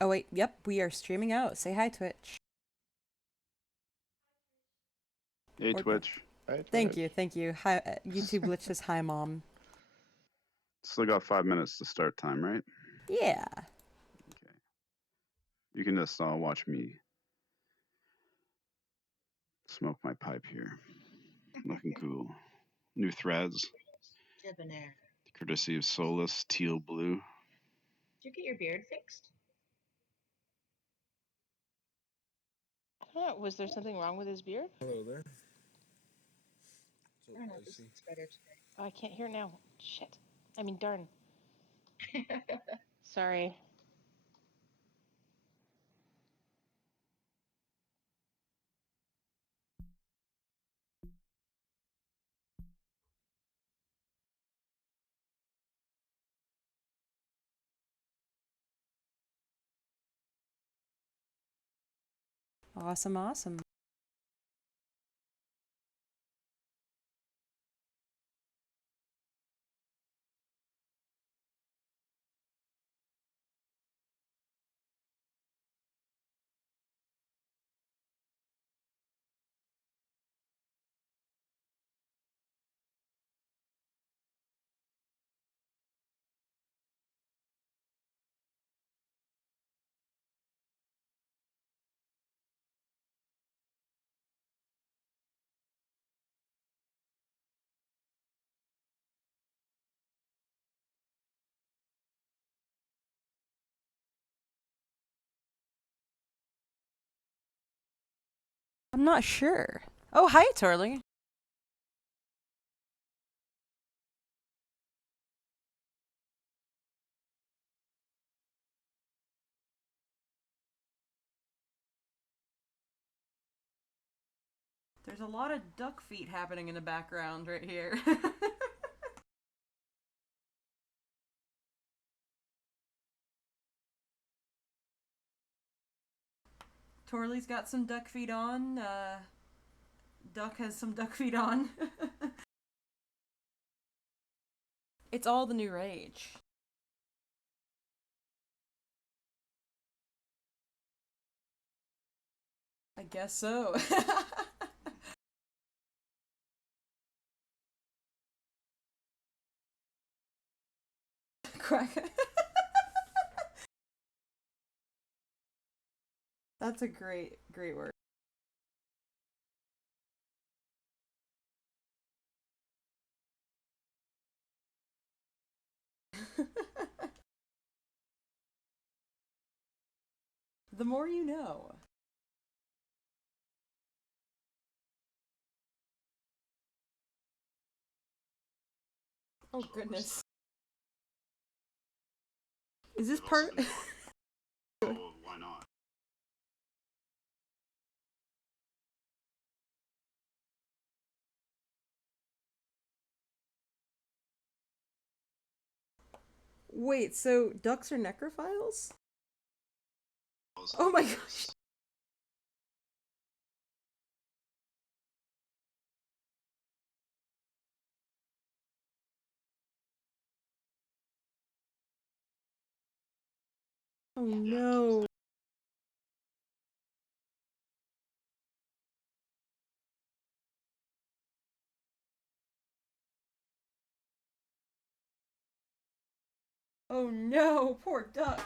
Oh wait, yep, we are streaming out. Say hi, Twitch. Hey, Or Twitch. Hi, thank you, Twitch. thank you. Hi, YouTube glitch says hi, mom. Still got 5 minutes to start time, right? Yeah. Okay. You can just watch me smoke my pipe here. Looking cool. New threads, Debonair. courtesy of Solus Teal Blue. Did you get your beard fixed? I don't know, was there something wrong with his beard? Hello there. So I don't know. This icy. looks better Oh, I can't hear now. Shit. I mean, darn. today. Sorry. Awesome, awesome. I'm not sure. Oh, hi, Torley. There's a lot of duck feet happening in the background right here. Torley's got some duck feet on. Duck has some duck feet on. It's all the new rage. I guess so. Crack. That's a great word. The more you know. Oh goodness. Is this part? Oh, why not? Wait, so ducks are necrophiles? Oh my gosh. Oh no. Oh no, poor duck.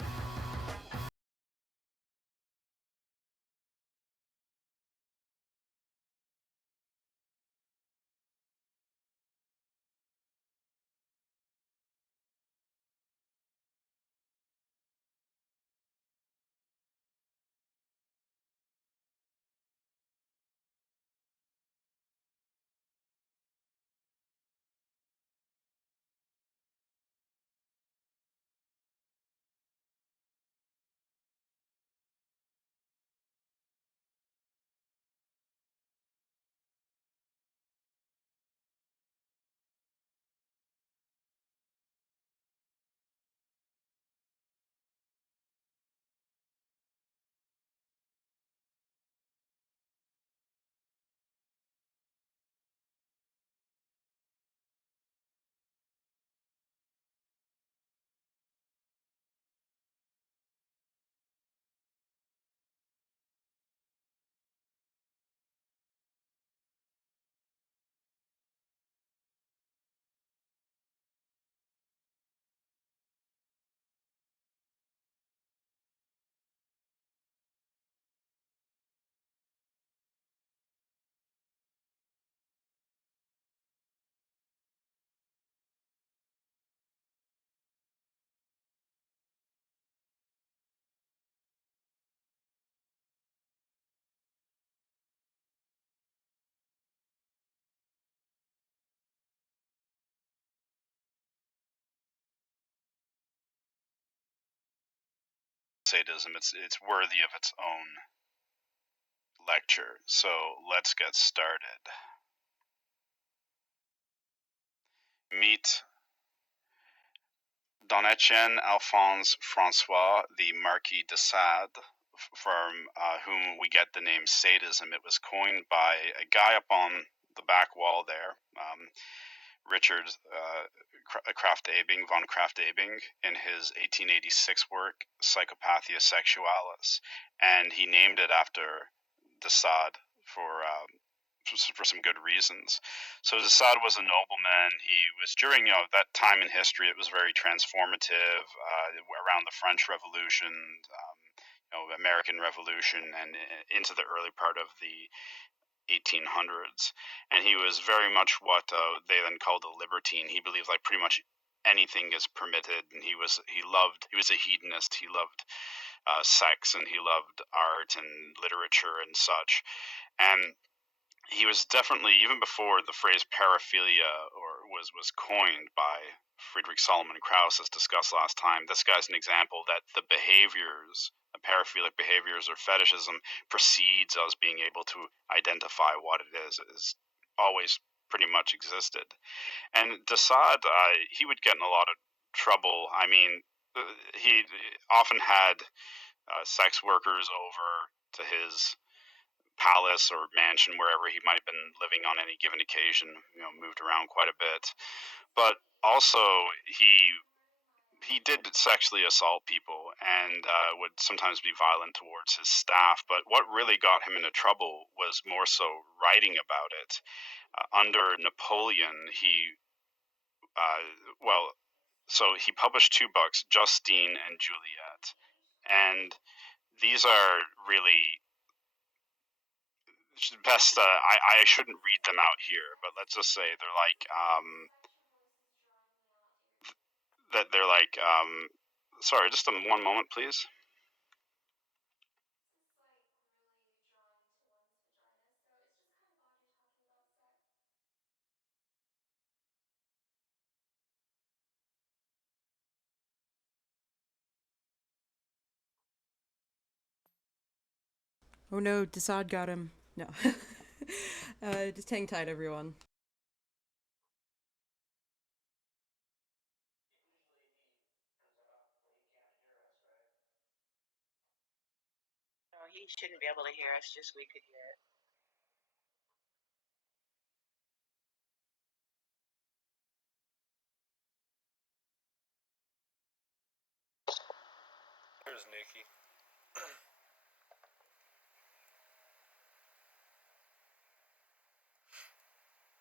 sadism. It's worthy of its own lecture. So let's get started. Meet Don Etienne Alphonse Francois, the Marquis de Sade, from whom we get the name sadism. It was coined by a guy up on the back wall there, Richard von Krafft-Ebing, in his 1886 work Psychopathia Sexualis, and he named it after de Sade for some good reasons. So de Sade was a nobleman. He was during that time in history. It was very transformative around the French Revolution, American Revolution, and into the early part of the 1800s. And he was very much what they then called a libertine. He believed like pretty much anything is permitted, and he was a hedonist. He loved sex, and he loved art and literature and such. And he was definitely, even before the phrase paraphilia was coined by Friedrich Solomon Krauss, as discussed last time, this guy's an example that the behaviors, paraphilic behaviors or fetishism, precedes us being able to identify what it is always pretty much existed. And de Sade, he would get in a lot of trouble. I mean, he often had sex workers over to his palace or mansion, wherever he might have been living on any given occasion, moved around quite a bit. But also he did sexually assault people and would sometimes be violent towards his staff. But what really got him into trouble was more so writing about it. Under Napoleon, so he published 2 books, Justine and Juliet. And these are really best. I shouldn't read them out here, but let's just say they're like sorry, just one moment, please. Oh no, de Sade got him. No. Just hang tight, everyone. No, he shouldn't be able to hear us, just we could hear it. There's Nikki.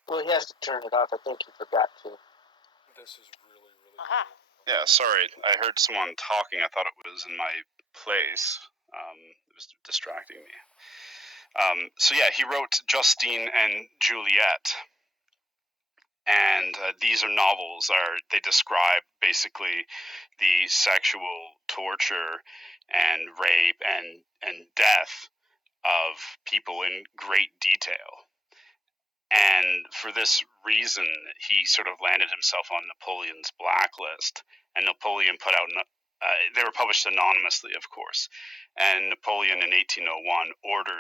Well, he has to turn it off. I think he forgot to. This is really Aha. cool. Yeah, sorry, I heard someone talking. I thought it was in my place. It was distracting me. So yeah, he wrote Justine and Juliet, and these are novels. They describe basically the sexual torture and rape and death of people in great detail. And for this reason, he sort of landed himself on Napoleon's blacklist. And Napoleon put out, they were published anonymously, of course. And Napoleon in 1801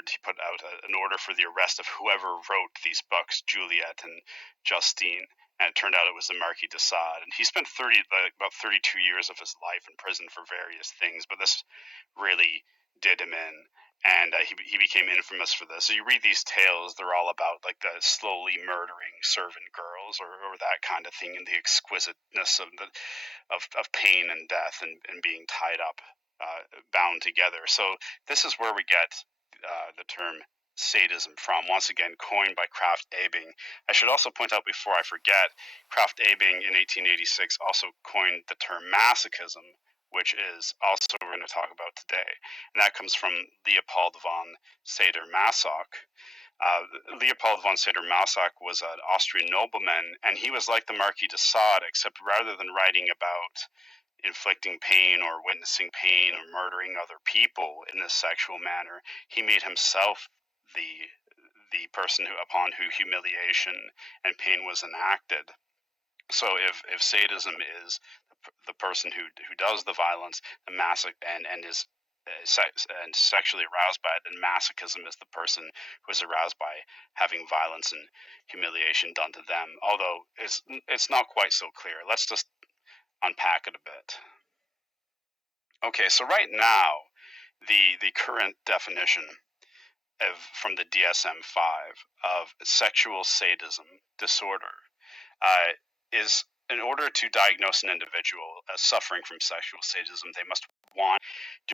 he put out an order for the arrest of whoever wrote these books, Juliet and Justine. And it turned out it was the Marquis de Sade. And he spent about 32 years of his life in prison for various things, but this really did him in. And he became infamous for this. So you read these tales; they're all about like the slowly murdering servant girls, or that kind of thing, and the exquisiteness of pain and death and being tied up, bound together. So this is where we get the term sadism from. Once again, coined by Krafft-Ebing. I should also point out before I forget, Krafft-Ebing in 1886 also coined the term masochism, which is also we're going to talk about today. And that comes from Leopold von Sade-Masoch. Leopold von Sade-Masoch was an Austrian nobleman, and he was like the Marquis de Sade, except rather than writing about inflicting pain or witnessing pain or murdering other people in this sexual manner, he made himself the person upon who humiliation and pain was enacted. So if sadism is the person who does the violence, the masoch and is and sexually aroused by it, then masochism is the person who is aroused by having violence and humiliation done to them. Although it's not quite so clear. Let's just unpack it a bit. Okay, so right now, the current definition from the DSM-5 of sexual sadism disorder is, in order to diagnose an individual as suffering from sexual sadism, they must, one,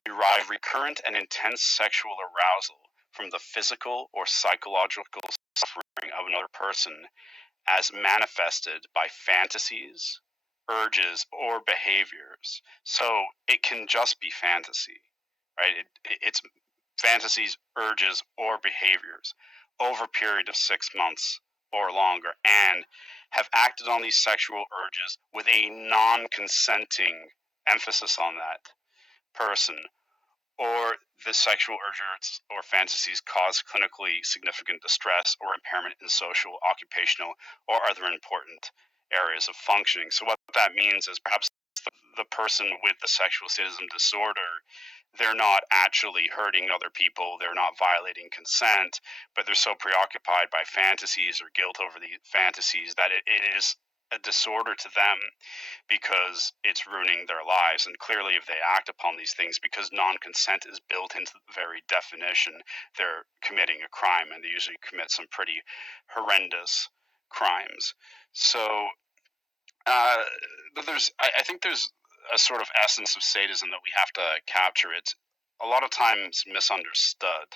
derive recurrent and intense sexual arousal from the physical or psychological suffering of another person as manifested by fantasies, urges, or behaviors. So it can just be fantasy, right? It's fantasies, urges, or behaviors over a period of 6 months or longer, and have acted on these sexual urges with a non-consenting emphasis on that person, or the sexual urges or fantasies cause clinically significant distress or impairment in social, occupational, or other important areas of functioning. So what that means is perhaps the person with the sexual sadism disorder, they're not actually hurting other people, they're not violating consent, but they're so preoccupied by fantasies or guilt over the fantasies that it is a disorder to them because it's ruining their lives. And clearly, if they act upon these things, because non-consent is built into the very definition, they're committing a crime, and they usually commit some pretty horrendous crimes. So I think there's a sort of essence of sadism that we have to capture. It's a lot of times misunderstood.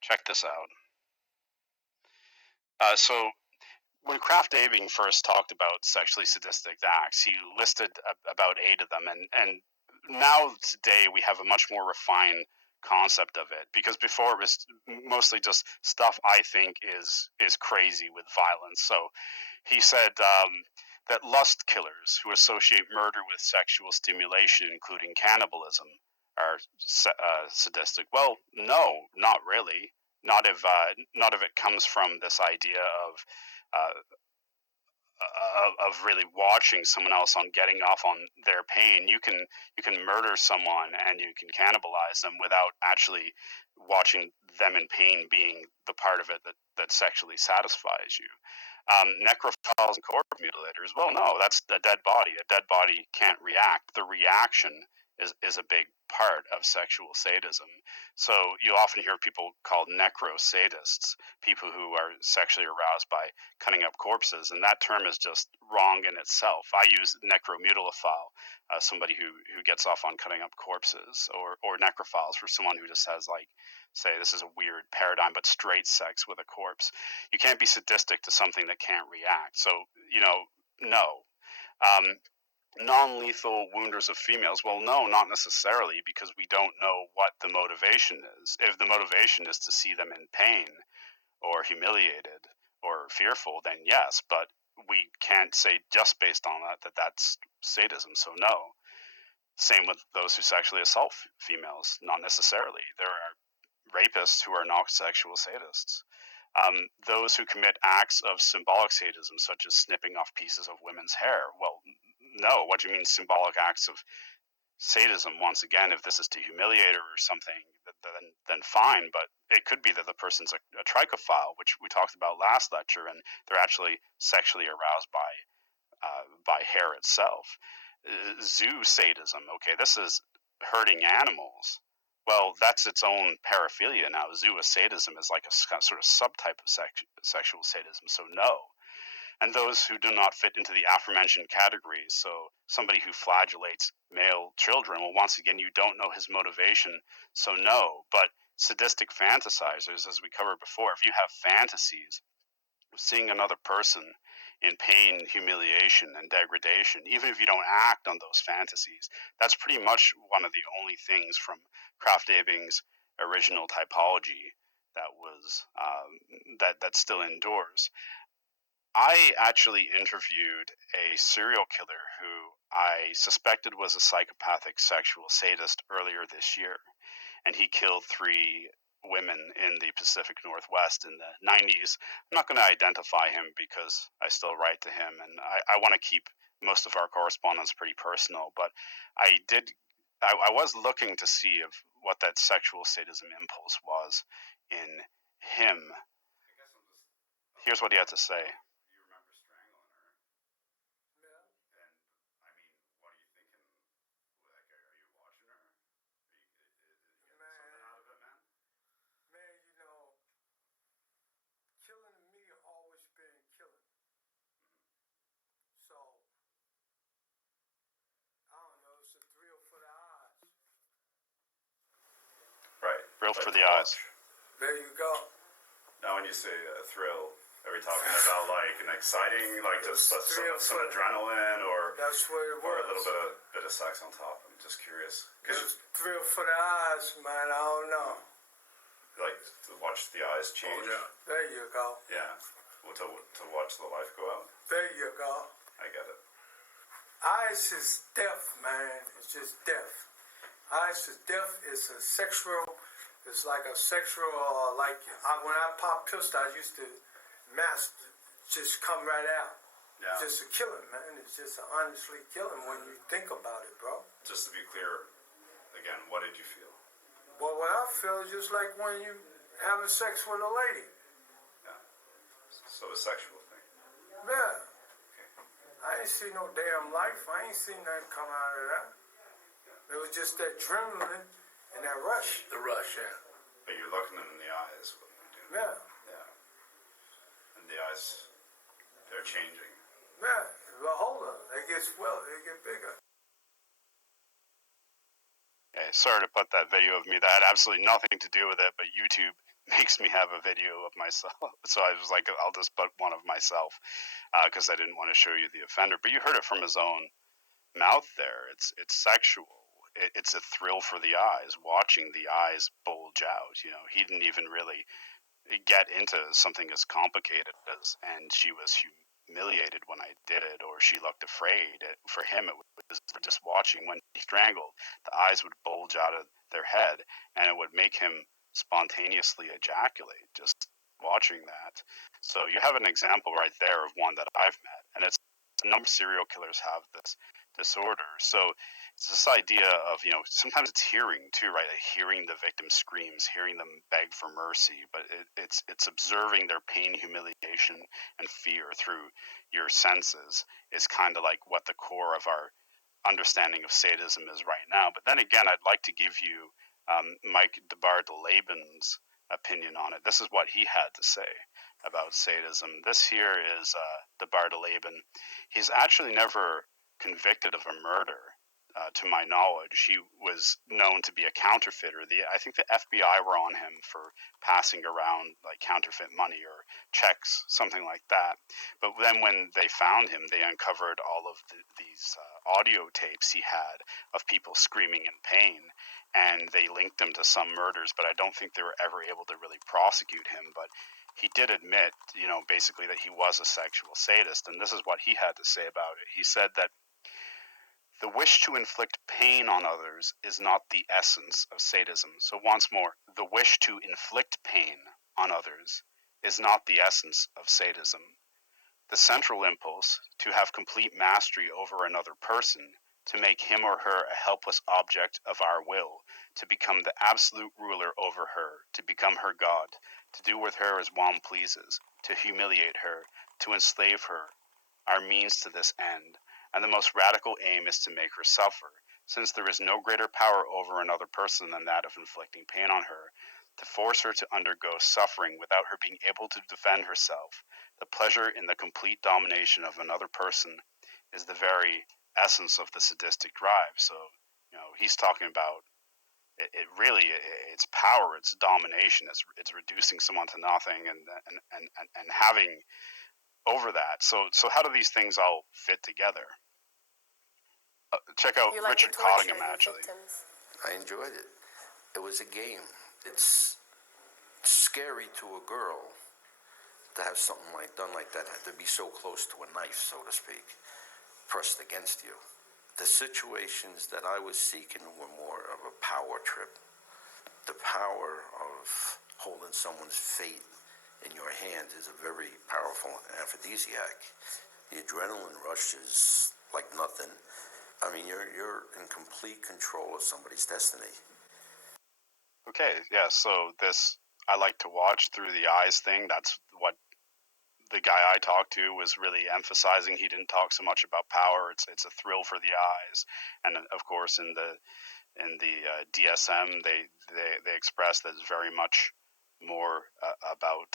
Check this out. So when Kraft Abing first talked about sexually sadistic acts, he listed about 8 of them, and now today we have a much more refined concept of it, because before it was mostly just stuff I think is crazy with violence. So he said that lust killers who associate murder with sexual stimulation, including cannibalism, are sadistic. Well, no, not really. Not if it comes from this idea uh, of really watching someone else on getting off on their pain. You can murder someone and you can cannibalize them without actually watching them in pain being the part of it that sexually satisfies you. Necrophiles and corpse mutilators, well, no, that's a dead body. A dead body can't react. The reaction is a big part of sexual sadism. So you often hear people called necro-sadists, people who are sexually aroused by cutting up corpses, and that term is just wrong in itself. I use necromutilophile, somebody who gets off on cutting up corpses, or necrophiles for someone who just has, like, say, this is a weird paradigm, but straight sex with a corpse. You can't be sadistic to something that can't react. So, no. Non-lethal wounders of females, well, no, not necessarily, because we don't know what the motivation is. If the motivation is to see them in pain or humiliated or fearful, then yes, but we can't say just based on that that's sadism, so no. Same with those who sexually assault females, not necessarily. There are rapists who are not sexual sadists. Those who commit acts of symbolic sadism, such as snipping off pieces of women's hair, well, no. What do you mean symbolic acts of sadism? Once again, if this is to humiliate her or something, then fine, but it could be that the person's a trichophile, which we talked about last lecture, and they're actually sexually aroused by hair itself. Zoo sadism, okay, this is hurting animals. Well, that's its own paraphilia now. Zoosadism is like a sort of subtype of sexual sadism, so no. And those who do not fit into the aforementioned categories, so somebody who flagellates male children, well, once again, you don't know his motivation, so no. But sadistic fantasizers, as we covered before, if you have fantasies of seeing another person in pain, humiliation, and degradation, even if you don't act on those fantasies, that's pretty much one of the only things from Kraft Abing's original typology that was that still endures. I actually interviewed a serial killer who I suspected was a psychopathic sexual sadist earlier this year, and he killed 3 women in the Pacific Northwest in the 90s. I'm not going to identify him because I still write to him, and I want to keep most of our correspondence pretty personal, but I did I was looking to see if what that sexual sadism impulse was in him. Here's what he had to say. You remember strangling her? Yeah. And I mean, what are you thinking? Like, are you watching her? Are you getting something out of it, man? Man, you know, killing to me always been killing. So, I don't know, it's a thrill for the eyes. Right. Thrill for the eyes. There you go. Now, when you say thrill, are we talking about like an exciting, like just some adrenaline, or that's what it was, or a little bit of sex on top? I'm just curious. It's thrill for the eyes, man. I don't know. Like to watch the eyes change. Oh, yeah. There you go. Yeah. Well, to watch the life go out. There you go. I get it. Eyes is death, man. It's just death. Eyes is death. It's a sexual. It's like a sexual. When I pop pistol, I used to just come right out. Yeah. Just a killing, man. It's just honestly killing when you think about it, bro. Just to be clear, again, what did you feel? Well, what I feel is just like when you having sex with a lady. Yeah. So a sexual thing. Yeah. Okay. I ain't see no damn life. I ain't seen nothing come out of that. It was just that adrenaline and that rush. The rush, yeah. But you're looking them in the eyes when you do. Yeah. Yeah. And the eyes, they're changing. Yeah. But hold on. They get bigger. Okay, sorry to put that video of me. That had absolutely nothing to do with it, but YouTube makes me have a video of myself. So I was like, I'll just put one of myself because I didn't want to show you the offender. But you heard it from his own mouth there. It's sexual. It's a thrill for the eyes, watching the eyes bulge out. You know, he didn't even really get into something as complicated as, and she was humiliated when I did it, or she looked afraid. For him, it was just watching when he strangled, the eyes would bulge out of their head, and it would make him spontaneously ejaculate just watching that. So you have an example right there of one that I've met, and it's a number of serial killers have this disorder. So it's this idea of, you know, sometimes it's hearing too, right? Like hearing the victim screams, hearing them beg for mercy, but it's observing their pain, humiliation, and fear through your senses is kind of like what the core of our understanding of sadism is right now. But then again, I'd like to give you Mike DeBar-DeLaban's opinion on it. This is what he had to say about sadism. This here is DeBar-DeLaban. He's actually never convicted of a murder. To my knowledge, he was known to be a counterfeiter. I think the FBI were on him for passing around like counterfeit money or checks, something like that. But then when they found him, they uncovered all of these audio tapes he had of people screaming in pain, and they linked him to some murders. But I don't think they were ever able to really prosecute him. But he did admit, you know, basically that he was a sexual sadist, and this is what he had to say about it. He said that the wish to inflict pain on others is not the essence of sadism. So once more, the wish to inflict pain on others is not the essence of sadism. The central impulse, to have complete mastery over another person, to make him or her a helpless object of our will, to become the absolute ruler over her, to become her god, to do with her as one pleases, to humiliate her, to enslave her, are means to this end. And the most radical aim is to make her suffer, since there is no greater power over another person than that of inflicting pain on her, to force her to undergo suffering without her being able to defend herself. The pleasure in the complete domination of another person is the very essence of the sadistic drive. So, you know, he's talking about it's power, it's domination, it's reducing someone to nothing and having over that. So how do these things all fit together? Check out Richard Cottingham, actually. I enjoyed it. It was a game. It's scary to a girl to have something done like that, to be so close to a knife, so to speak, pressed against you. The situations that I was seeking were more of a power trip. The power of holding someone's fate in your hand is a very powerful aphrodisiac. The adrenaline rush is like nothing. I mean, you're in complete control of somebody's destiny. Okay, yeah, so this, I like to watch through the eyes thing. That's what the guy I talked to was really emphasizing. He didn't talk so much about power. It's a thrill for the eyes, and of course in the DSM they express that it's very much more about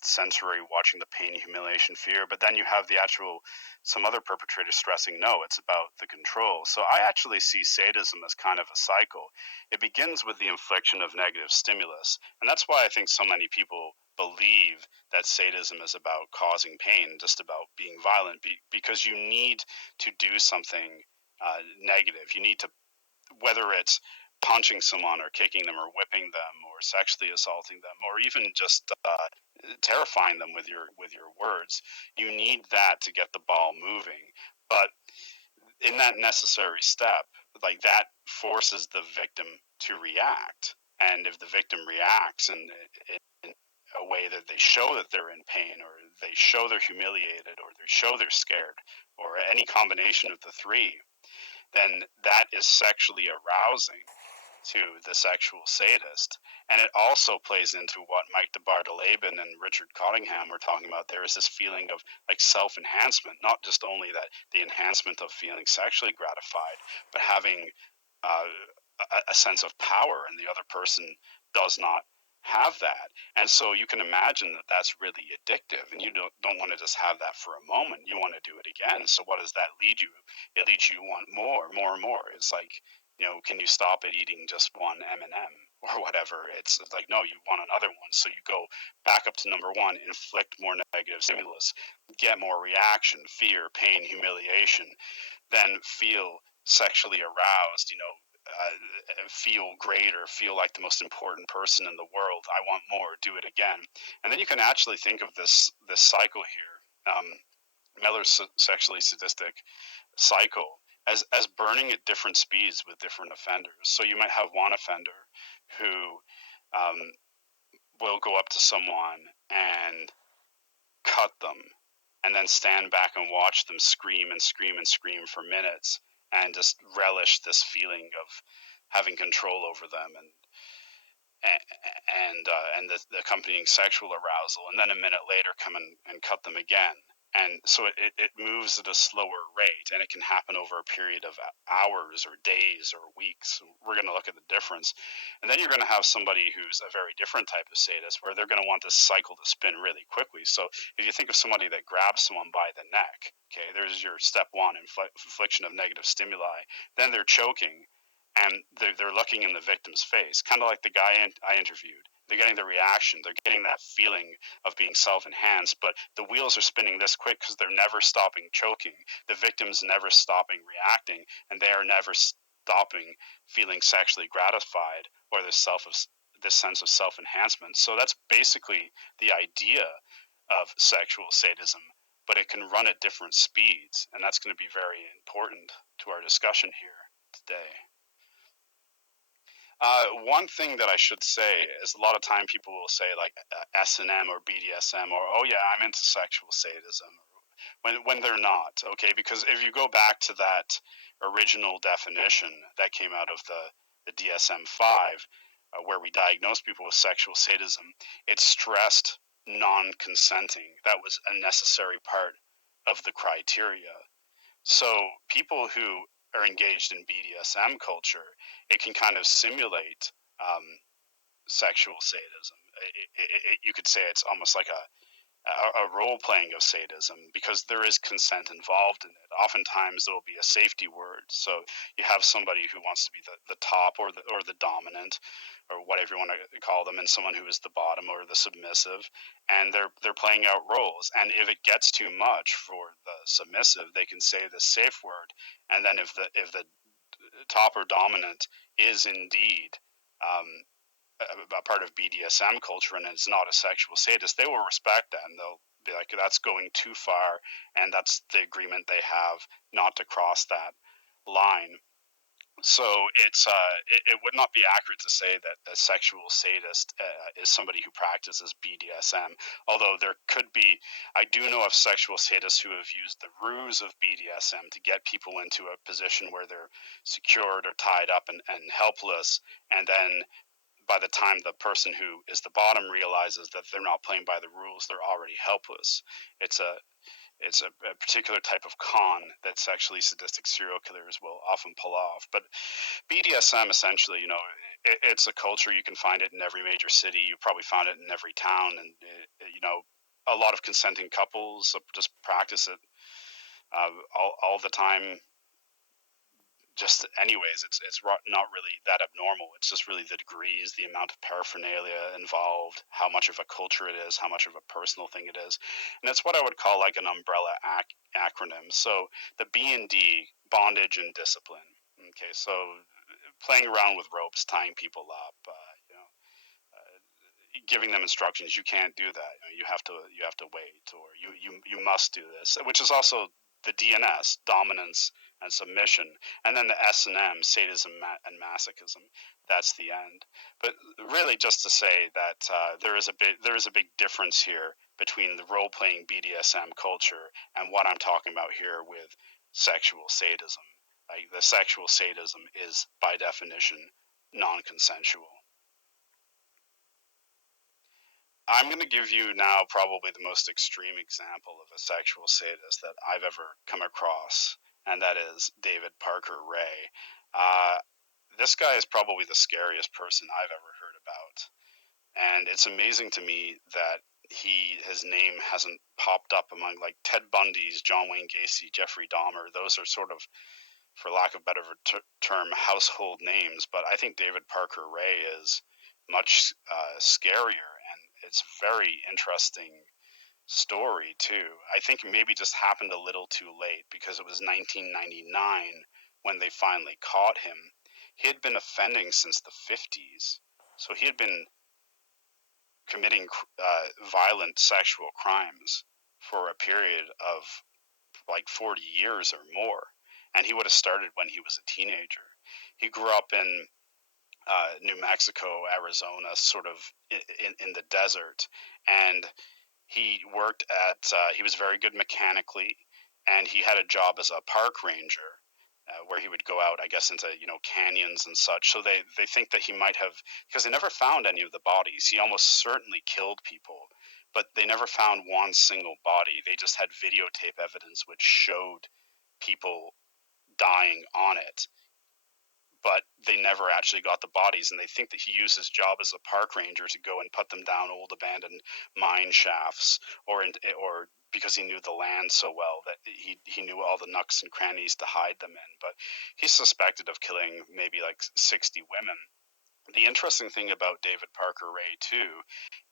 sensory, watching the pain, humiliation, fear. But then you have the actual some other perpetrators stressing no, it's about the control. So I actually see sadism as kind of a cycle. It begins with the infliction of negative stimulus, and that's why I think so many people believe that sadism is about causing pain, just about being violent, because you need to do something negative. You need to, whether it's punching someone or kicking them or whipping them or sexually assaulting them or even just terrifying them with your words, you need that to get the ball moving. But in that necessary step, like that forces the victim to react. And if the victim reacts in a way that they show that they're in pain, or they show they're humiliated, or they show they're scared, or any combination of the three, then that is sexually arousing to the sexual sadist. And it also plays into what Mike de Bartoleben and Richard Cottingham were talking about. There is this feeling of like self-enhancement, not just only that the enhancement of feeling sexually gratified, but having uh, a sense of power, and the other person does not have that. And so you can imagine that that's really addictive, and you don't want to just have that for a moment. You want to do it again. So what does that lead you? It leads you to want more and more. It's like, can you stop at eating just one M&M or whatever? It's like, no, you want another one. So you go back up to number one, inflict more negative stimulus, get more reaction, fear, pain, humiliation, then feel sexually aroused, feel great, or feel like the most important person in the world. I want more, do it again. And then you can actually think of this cycle here, Mellor's sexually sadistic cycle, as burning at different speeds with different offenders. So you might have one offender who will go up to someone and cut them, and then stand back and watch them scream and scream and scream for minutes, and just relish this feeling of having control over them, and the accompanying sexual arousal, and then a minute later come and cut them again. And so it moves at a slower rate, and it can happen over a period of hours or days or weeks. We're going to look at the difference. And then you're going to have somebody who's a very different type of sadist, where they're going to want this cycle to spin really quickly. So if you think of somebody that grabs someone by the neck, okay, there's your step one, infliction of negative stimuli. Then they're choking, and they're looking in the victim's face, kind of like the guy I interviewed. They're getting the reaction. They're getting that feeling of being self-enhanced, but the wheels are spinning this quick because they're never stopping choking. The victim's never stopping reacting, and they are never stopping feeling sexually gratified, or this sense of self-enhancement. So that's basically the idea of sexual sadism, but it can run at different speeds, and that's going to be very important to our discussion here today. One thing that I should say is, a lot of time people will say like S&M or BDSM, or oh yeah, I'm into sexual sadism, when they're not. Okay, because if you go back to that original definition that came out of the DSM-5, where we diagnose people with sexual sadism, it stressed non-consenting. That was a necessary part of the criteria. So people who are engaged in BDSM culture, it can kind of simulate sexual sadism. You could say it's almost like a role playing of sadism, because there is consent involved in it. Oftentimes there will be a safety word. So you have somebody who wants to be the top, or the dominant, or whatever you want to call them, and someone who is the bottom or the submissive, and they're playing out roles. And if it gets too much for the submissive, they can say the safe word. And then if the top or dominant is indeed um, a part of BDSM culture, and it's not a sexual sadist, they will respect that, and they'll be like, that's going too far, and that's the agreement they have not to cross that line. So it would not be accurate to say that a sexual sadist is somebody who practices BDSM. Although there could be, I do know of sexual sadists who have used the ruse of BDSM to get people into a position where they're secured or tied up and helpless, and then by the time the person who is the bottom realizes that they're not playing by the rules, they're already helpless. It's a a particular type of con that sexually sadistic serial killers will often pull off. But BDSM, essentially, it's a culture. You can find it in every major city. You probably found it in every town, and a lot of consenting couples just practice it all the time. Just anyways, it's not really that abnormal. It's just really the degrees, the amount of paraphernalia involved, how much of a culture it is, how much of a personal thing it is, and it's what I would call like an umbrella acronym. So the B&D, bondage and discipline. Okay, so playing around with ropes, tying people up, giving them instructions. You can't do that. You have to wait, or you must do this, which is also the DNS, dominance and submission, and then the S&M, sadism and masochism. That's the end. But really, just to say that there is a big difference here between the role playing BDSM culture and what I'm talking about here with sexual sadism. Like, the sexual sadism is by definition non-consensual. I'm going to give you now probably the most extreme example of a sexual sadist that I've ever come across, and that is David Parker Ray. This guy is probably the scariest person I've ever heard about, and it's amazing to me that his name hasn't popped up among like Ted Bundy's, John Wayne Gacy, Jeffrey Dahmer. Those are sort of, for lack of a better term, household names, but I think David Parker Ray is much scarier, and it's very interesting story too. I think maybe just happened a little too late because it was 1999 when they finally caught him. He had been offending since the 50s, so he had been committing violent sexual crimes for a period of like 40 years or more, and he would have started when he was a teenager. He grew up in New Mexico, Arizona, sort of in the desert, and he worked at. He was very good mechanically, and he had a job as a park ranger, where he would go out, I guess, into canyons and such. So they think that he might have, because they never found any of the bodies. He almost certainly killed people, but they never found one single body. They just had videotape evidence which showed people dying on it, but they never actually got the bodies. And they think that he used his job as a park ranger to go and put them down old abandoned mine shafts, or because he knew the land so well that he knew all the nooks and crannies to hide them in. But he's suspected of killing maybe like 60 women. The interesting thing about David Parker Ray too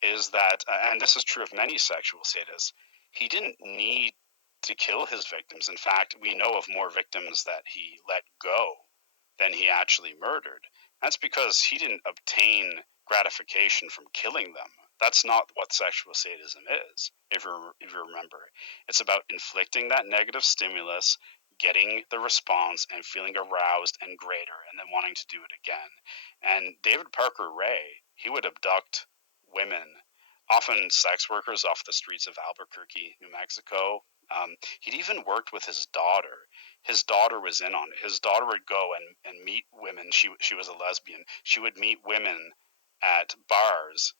is that, and this is true of many sexual sadists, he didn't need to kill his victims. In fact, we know of more victims that he let go than he actually murdered. That's because he didn't obtain gratification from killing them. That's not what sexual sadism is, if you remember. It's about inflicting that negative stimulus, getting the response, and feeling aroused and greater, and then wanting to do it again. And David Parker Ray, he would abduct women, often sex workers, off the streets of Albuquerque, New Mexico. He'd even worked with his daughter. His daughter was in on it. His daughter would go and meet women. She was a lesbian. She would meet women at bars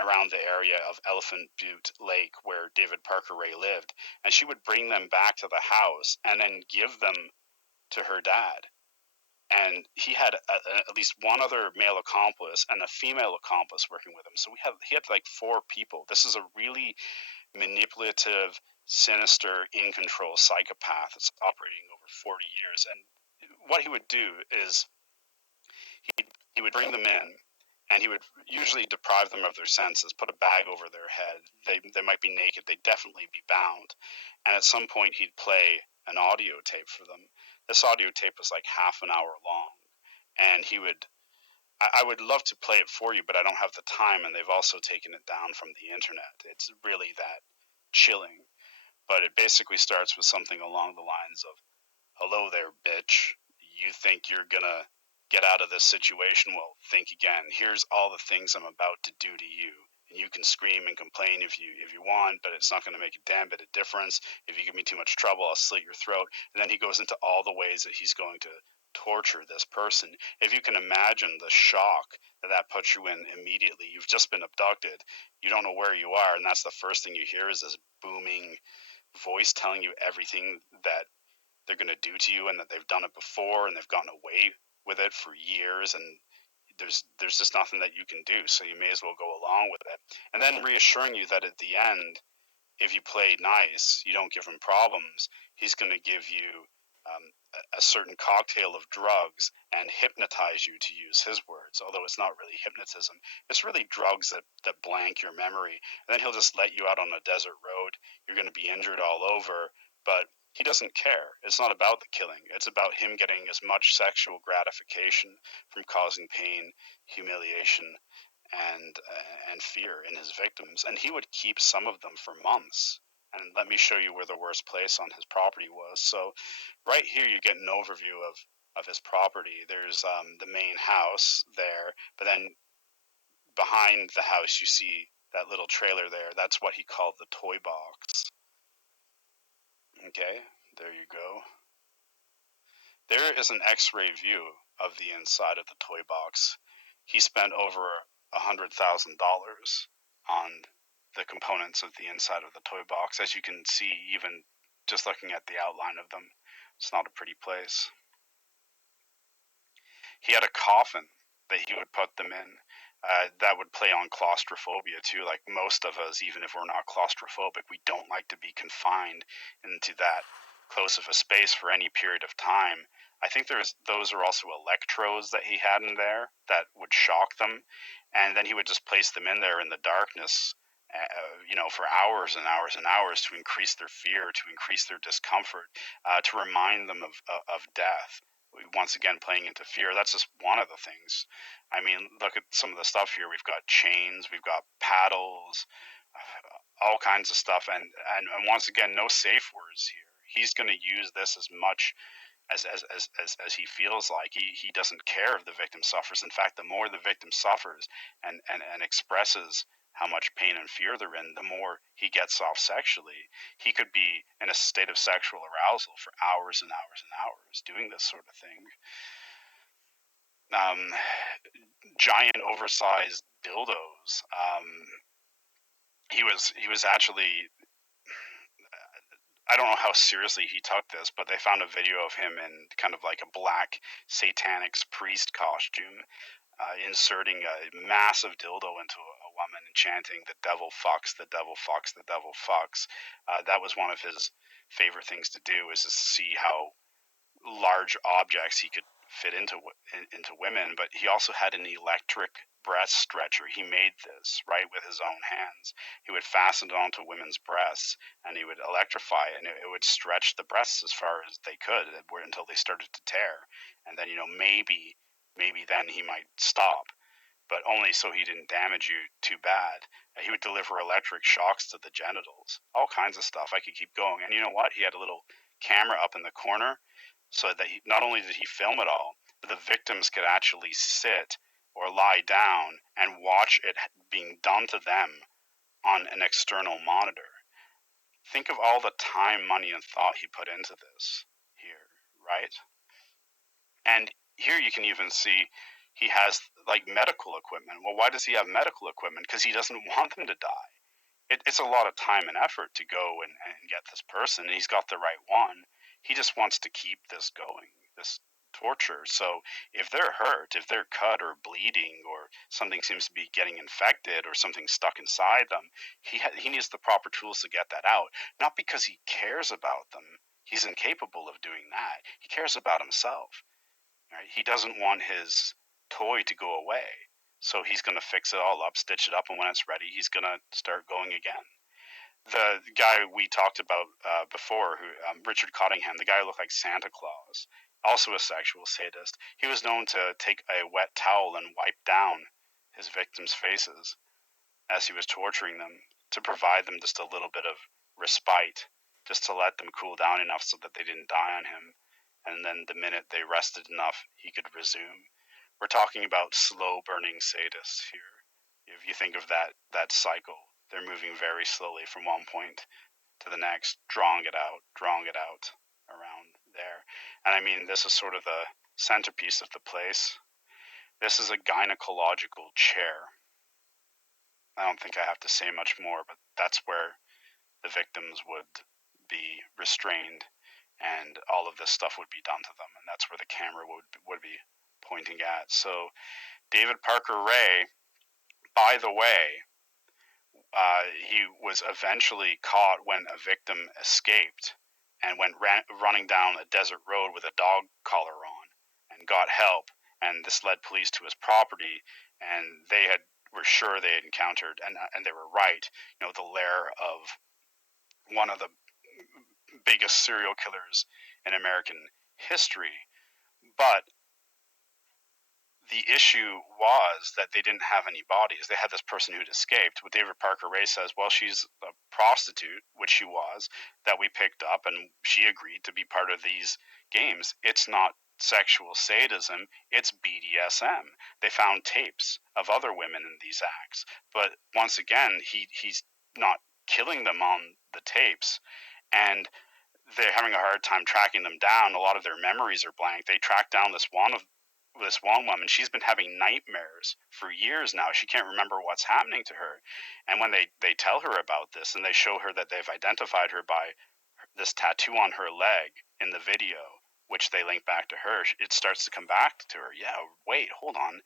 around the area of Elephant Butte Lake where David Parker Ray lived, and she would bring them back to the house and then give them to her dad. And he had at least one other male accomplice and a female accomplice working with him. So he had like 4 people. This is a really manipulative, sinister, in control psychopath that's operating over 40 years. And what he would do is he would bring them in, and he would usually deprive them of their senses, put a bag over their head. They might be naked. They'd definitely be bound. And at some point, he'd play an audio tape for them. This audio tape was like half an hour long, and I would love to play it for you, but I don't have the time, and they've also taken it down from the internet. It's really that chilling. But it basically starts with something along the lines of, "Hello there, bitch. you think you're gonna get out of this situation, well, think again. Here's all the things I'm about to do to you. And you can scream and complain if you want, but it's not going to make a damn bit of difference. If you give me too much trouble, I'll slit your throat. And then he goes into all the ways that he's going to torture this person. If you can imagine the shock that that puts you in immediately, you've just been abducted, you don't know where you are, and that's the first thing you hear is this booming voice telling you everything that they're going to do to you and that they've done it before and they've gotten away with it for years, and there's just nothing that you can do, so you may as well go along with it. And then reassuring you that at the end, if you play nice, you don't give him problems, he's going to give you a certain cocktail of drugs and hypnotize you, to use his words, although it's not really hypnotism. It's really drugs that blank your memory. And then he'll just let you out on a desert road. You're going to be injured all over, but he doesn't care. It's not about the killing. It's about him getting as much sexual gratification from causing pain, humiliation, and fear in his victims. And he would keep some of them for months. And let me show you where the worst place on his property was. So right here you get an overview of his property. There's the main house there, but then behind the house you see that little trailer there. That's what he called the toy box. Okay, there you go. There is an x-ray view of the inside of the toy box. He spent over $100,000 on the components of the inside of the toy box. As you can see, even just looking at the outline of them, it's not a pretty place. He had a coffin that he would put them in. That would play on claustrophobia too. Like most of us, even if we're not claustrophobic, we don't like to be confined into that close of a space for any period of time. I think those are also electrodes that he had in there that would shock them, and then he would just place them in there in the darkness, for hours and hours and hours to increase their fear, to increase their discomfort, to remind them of death. Once again, playing into fear. That's just one of the things. I mean, look at some of the stuff here. We've got chains, we've got paddles, all kinds of stuff, and once again, no safe words here. He's going to use this as much as he feels like. He doesn't care if the victim suffers. In fact, the more the victim suffers and expresses how much pain and fear they're in, the more he gets off sexually. He could be in a state of sexual arousal for hours and hours and hours doing this sort of thing. Giant oversized dildos. He was actually, I don't know how seriously he took this, but they found a video of him in kind of like a black satanic priest costume, inserting a massive dildo into a woman and chanting, "The devil fucks, the devil fucks, the devil fucks." That was one of his favorite things to do, is to see how large objects he could fit into women. But he also had an electric breast stretcher. He made this right with his own hands. He would fasten it onto women's breasts and he would electrify it, and it would stretch the breasts as far as they could until they started to tear. And then, maybe then he might stop, but only so he didn't damage you too bad. He would deliver electric shocks to the genitals, all kinds of stuff. I could keep going. And you know what? He had a little camera up in the corner so that not only did he film it all, but the victims could actually sit or lie down and watch it being done to them on an external monitor. Think of all the time, money, and thought he put into this here, right? And here you can even see he has like medical equipment. Well, why does he have medical equipment? Because he doesn't want them to die. It's a lot of time and effort to go and get this person, and he's got the right one. He just wants to keep this going, this torture. So if they're hurt, if they're cut or bleeding, or something seems to be getting infected, or something stuck inside them, he needs the proper tools to get that out. Not because he cares about them. He's incapable of doing that. He cares about himself. Right? He doesn't want his toy to go away. So he's going to fix it all up, stitch it up, and when it's ready, he's going to start going again. The guy we talked about before, Richard Cottingham, the guy who looked like Santa Claus, also a sexual sadist. He was known to take a wet towel and wipe down his victims' faces as he was torturing them, to provide them just a little bit of respite, just to let them cool down enough so that they didn't die on him. and then the minute they rested enough, he could resume. We're talking about slow-burning sadists here. If you think of that cycle, they're moving very slowly from one point to the next, drawing it out around there. And I mean, this is sort of the centerpiece of the place. This is a gynecological chair. I don't think I have to say much more, but that's where the victims would be restrained and all of this stuff would be done to them, and that's where the camera would be pointing at. So David Parker Ray, by the way, he was eventually caught when a victim escaped and went running down a desert road with a dog collar on and got help, and this led police to his property, and were sure they had encountered, and they were right, the lair of one of the biggest serial killers in American history. But the issue was that they didn't have any bodies. They had this person who'd escaped. What David Parker Ray says, well, she's a prostitute, which she was, that we picked up, and she agreed to be part of these games. It's not sexual sadism, it's BDSM. They found tapes of other women in these acts. But once again, he's not killing them on the tapes, and they're having a hard time tracking them down. A lot of their memories are blank. They tracked down this one woman. She's been having nightmares for years now. She can't remember what's happening to her. And when they tell her about this, and they show her that they've identified her by this tattoo on her leg in the video, which they link back to her, it starts to come back to her. Yeah, wait, hold on.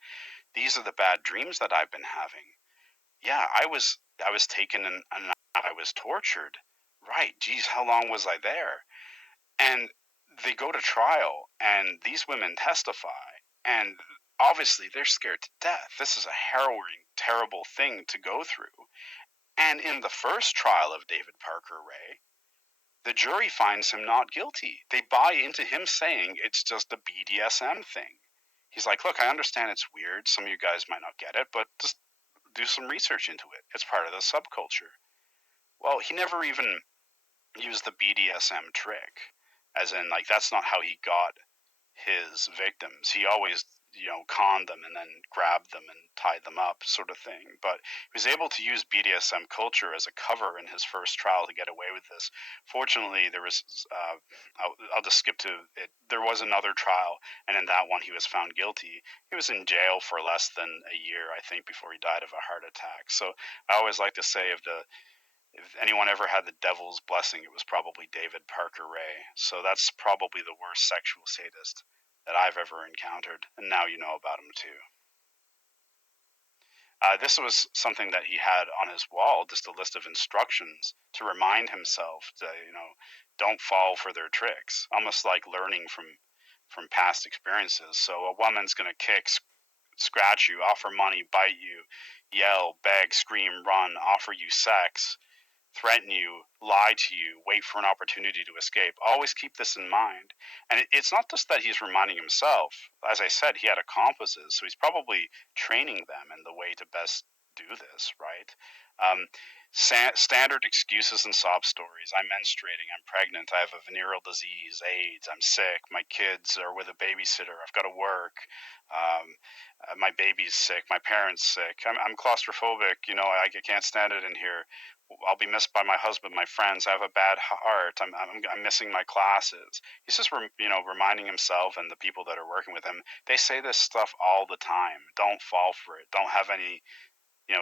These are the bad dreams that I've been having. Yeah, I was taken and I was tortured. Right, geez, how long was I there? And they go to trial, and these women testify, and obviously they're scared to death. This is a harrowing, terrible thing to go through. And in the first trial of David Parker Ray, the jury finds him not guilty. They buy into him saying it's just a BDSM thing. He's like, look, I understand it's weird. Some of you guys might not get it, but just do some research into it. It's part of the subculture. Well, he never even used the BDSM trick, as in, like, that's not how he got his victims. He always, conned them and then grabbed them and tied them up, sort of thing. But he was able to use BDSM culture as a cover in his first trial to get away with this. Fortunately, there was, I'll just skip to it. There was another trial, and in that one, he was found guilty. He was in jail for less than a year, I think, before he died of a heart attack. So I always like to say, if anyone ever had the devil's blessing, it was probably David Parker Ray. So that's probably the worst sexual sadist that I've ever encountered, and now you know about him too. This was something that he had on his wall, just a list of instructions to remind himself to, don't fall for their tricks, almost like learning from past experiences. So a woman's going to kick, scratch you, offer money, bite you, yell, beg, scream, run, offer you sex, threaten you, lie to you, wait for an opportunity to escape. Always keep this in mind. And it's not just that he's reminding himself. As I said, he had accomplices, so he's probably training them in the way to best do this, right? Standard excuses and sob stories. I'm menstruating, I'm pregnant, I have a venereal disease, AIDS, I'm sick, my kids are with a babysitter, I've got to work, my baby's sick, my parents sick, I'm claustrophobic, I can't stand it in here. I'll be missed by my husband, my friends. I have a bad heart. I'm missing my classes. He's just reminding himself and the people that are working with him. They say this stuff all the time. Don't fall for it. Don't have any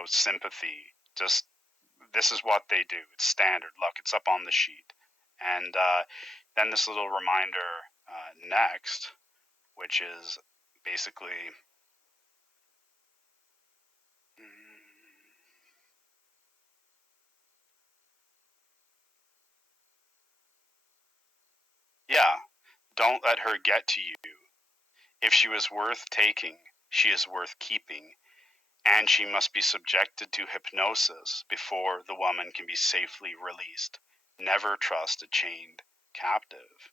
sympathy. Just, this is what they do. It's standard. Look, it's up on the sheet. And then this little reminder next, which is basically. Yeah, don't let her get to you. If she was worth taking, she is worth keeping, and she must be subjected to hypnosis before the woman can be safely released. Never trust a chained captive.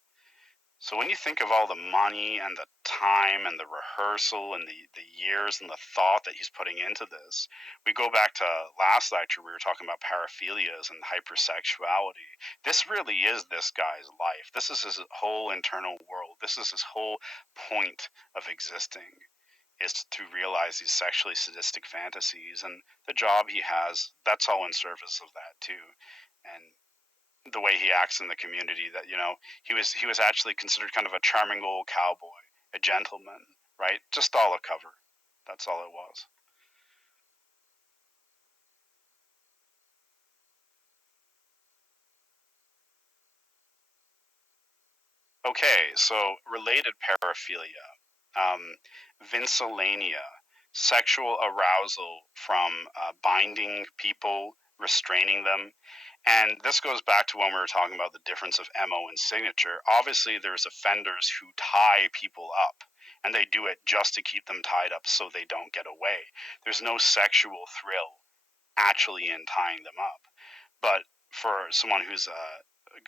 So when you think of all the money and the time and the rehearsal and the years and the thought that he's putting into this, we go back to last lecture, we were talking about paraphilias and hypersexuality. This really is this guy's life. This is his whole internal world. This is his whole point of existing, is to realize these sexually sadistic fantasies, and the job he has, that's all in service of that too. And the way he acts in the community, that he was actually considered kind of a charming old cowboy, a gentleman, right? Just all a cover. That's all it was. Okay, so related paraphilia, vincillania, sexual arousal from binding people, restraining them. And this goes back to when we were talking about the difference of MO and signature. Obviously, there's offenders who tie people up, and they do it just to keep them tied up so they don't get away. There's no sexual thrill actually in tying them up. But for someone who's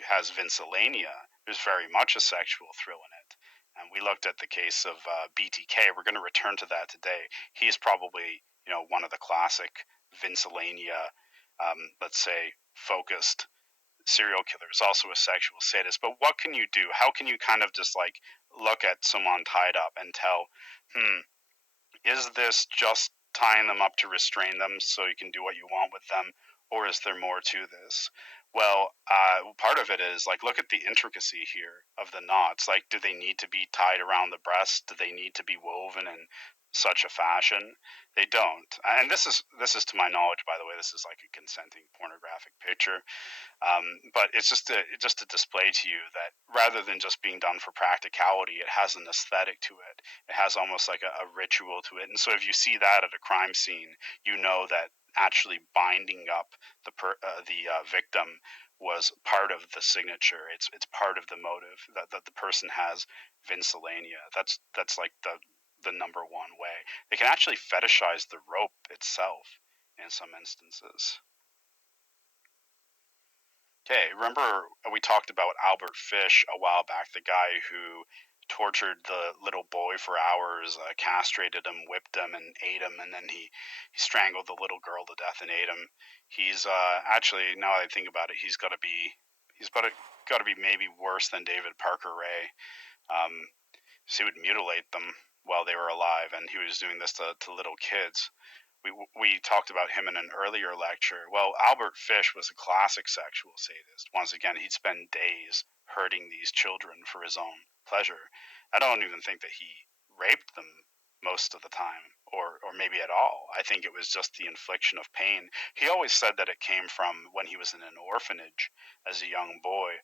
has vincillania, there's very much a sexual thrill in it. And we looked at the case of BTK. We're going to return to that today. He's probably one of the classic vincillania, let's say, focused serial killers, also a sexual sadist. But what can you do? How can you kind of just like look at someone tied up and tell, is this just tying them up to restrain them so you can do what you want with them, or is there more to this? Well, part of it is like, look at the intricacy here of the knots. Like, do they need to be tied around the breast? Do they need to be woven in such a fashion? They don't. And this is to my knowledge, by the way, this is like a consenting pornographic picture. But it's just to display to you that rather than just being done for practicality, it has an aesthetic to it. It has almost like a ritual to it. And so if you see that at a crime scene, you know that actually binding up the victim was part of the signature. It's part of the motive that the person has vincillania. That's like the number one way. They can actually fetishize the rope itself in some instances. Okay, remember we talked about Albert Fish a while back, the guy who tortured the little boy for hours, castrated him, whipped him, and ate him, and then he strangled the little girl to death and ate him. He's actually, now that I think about it, he's got to be maybe worse than David Parker Ray. So he would mutilate them while they were alive, and he was doing this to little kids. We talked about him in an earlier lecture. Well, Albert Fish was a classic sexual sadist. Once again, he'd spend days hurting these children for his own pleasure. I don't even think that he raped them most of the time, or maybe at all. I think it was just the infliction of pain. He always said that it came from when he was in an orphanage as a young boy,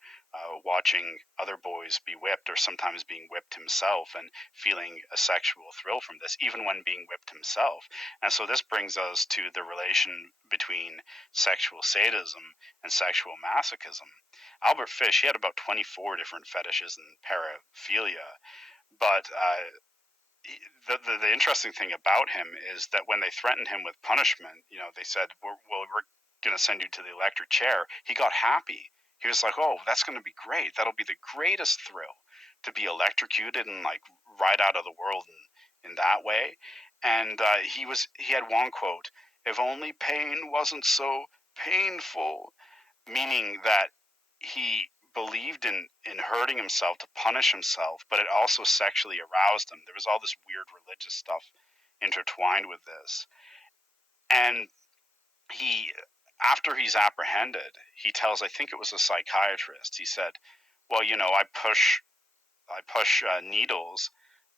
watching other boys be whipped, or sometimes being whipped himself, and feeling a sexual thrill from this, even when being whipped himself. And so this brings us to the relation between sexual sadism and sexual masochism. Albert Fish, he had about 24 different fetishes and paraphilia, but the interesting thing about him is that when they threatened him with punishment, they said, we're going to send you to the electric chair. He got happy. He was like, oh, that's going to be great. That'll be the greatest thrill, to be electrocuted and like right out of the world in that way. And he had one quote: "If only pain wasn't so painful," meaning that he believed in hurting himself to punish himself, but it also sexually aroused him. There was all this weird religious stuff intertwined with this. And after he's apprehended, he tells, I think it was a psychiatrist, he said, well, I push needles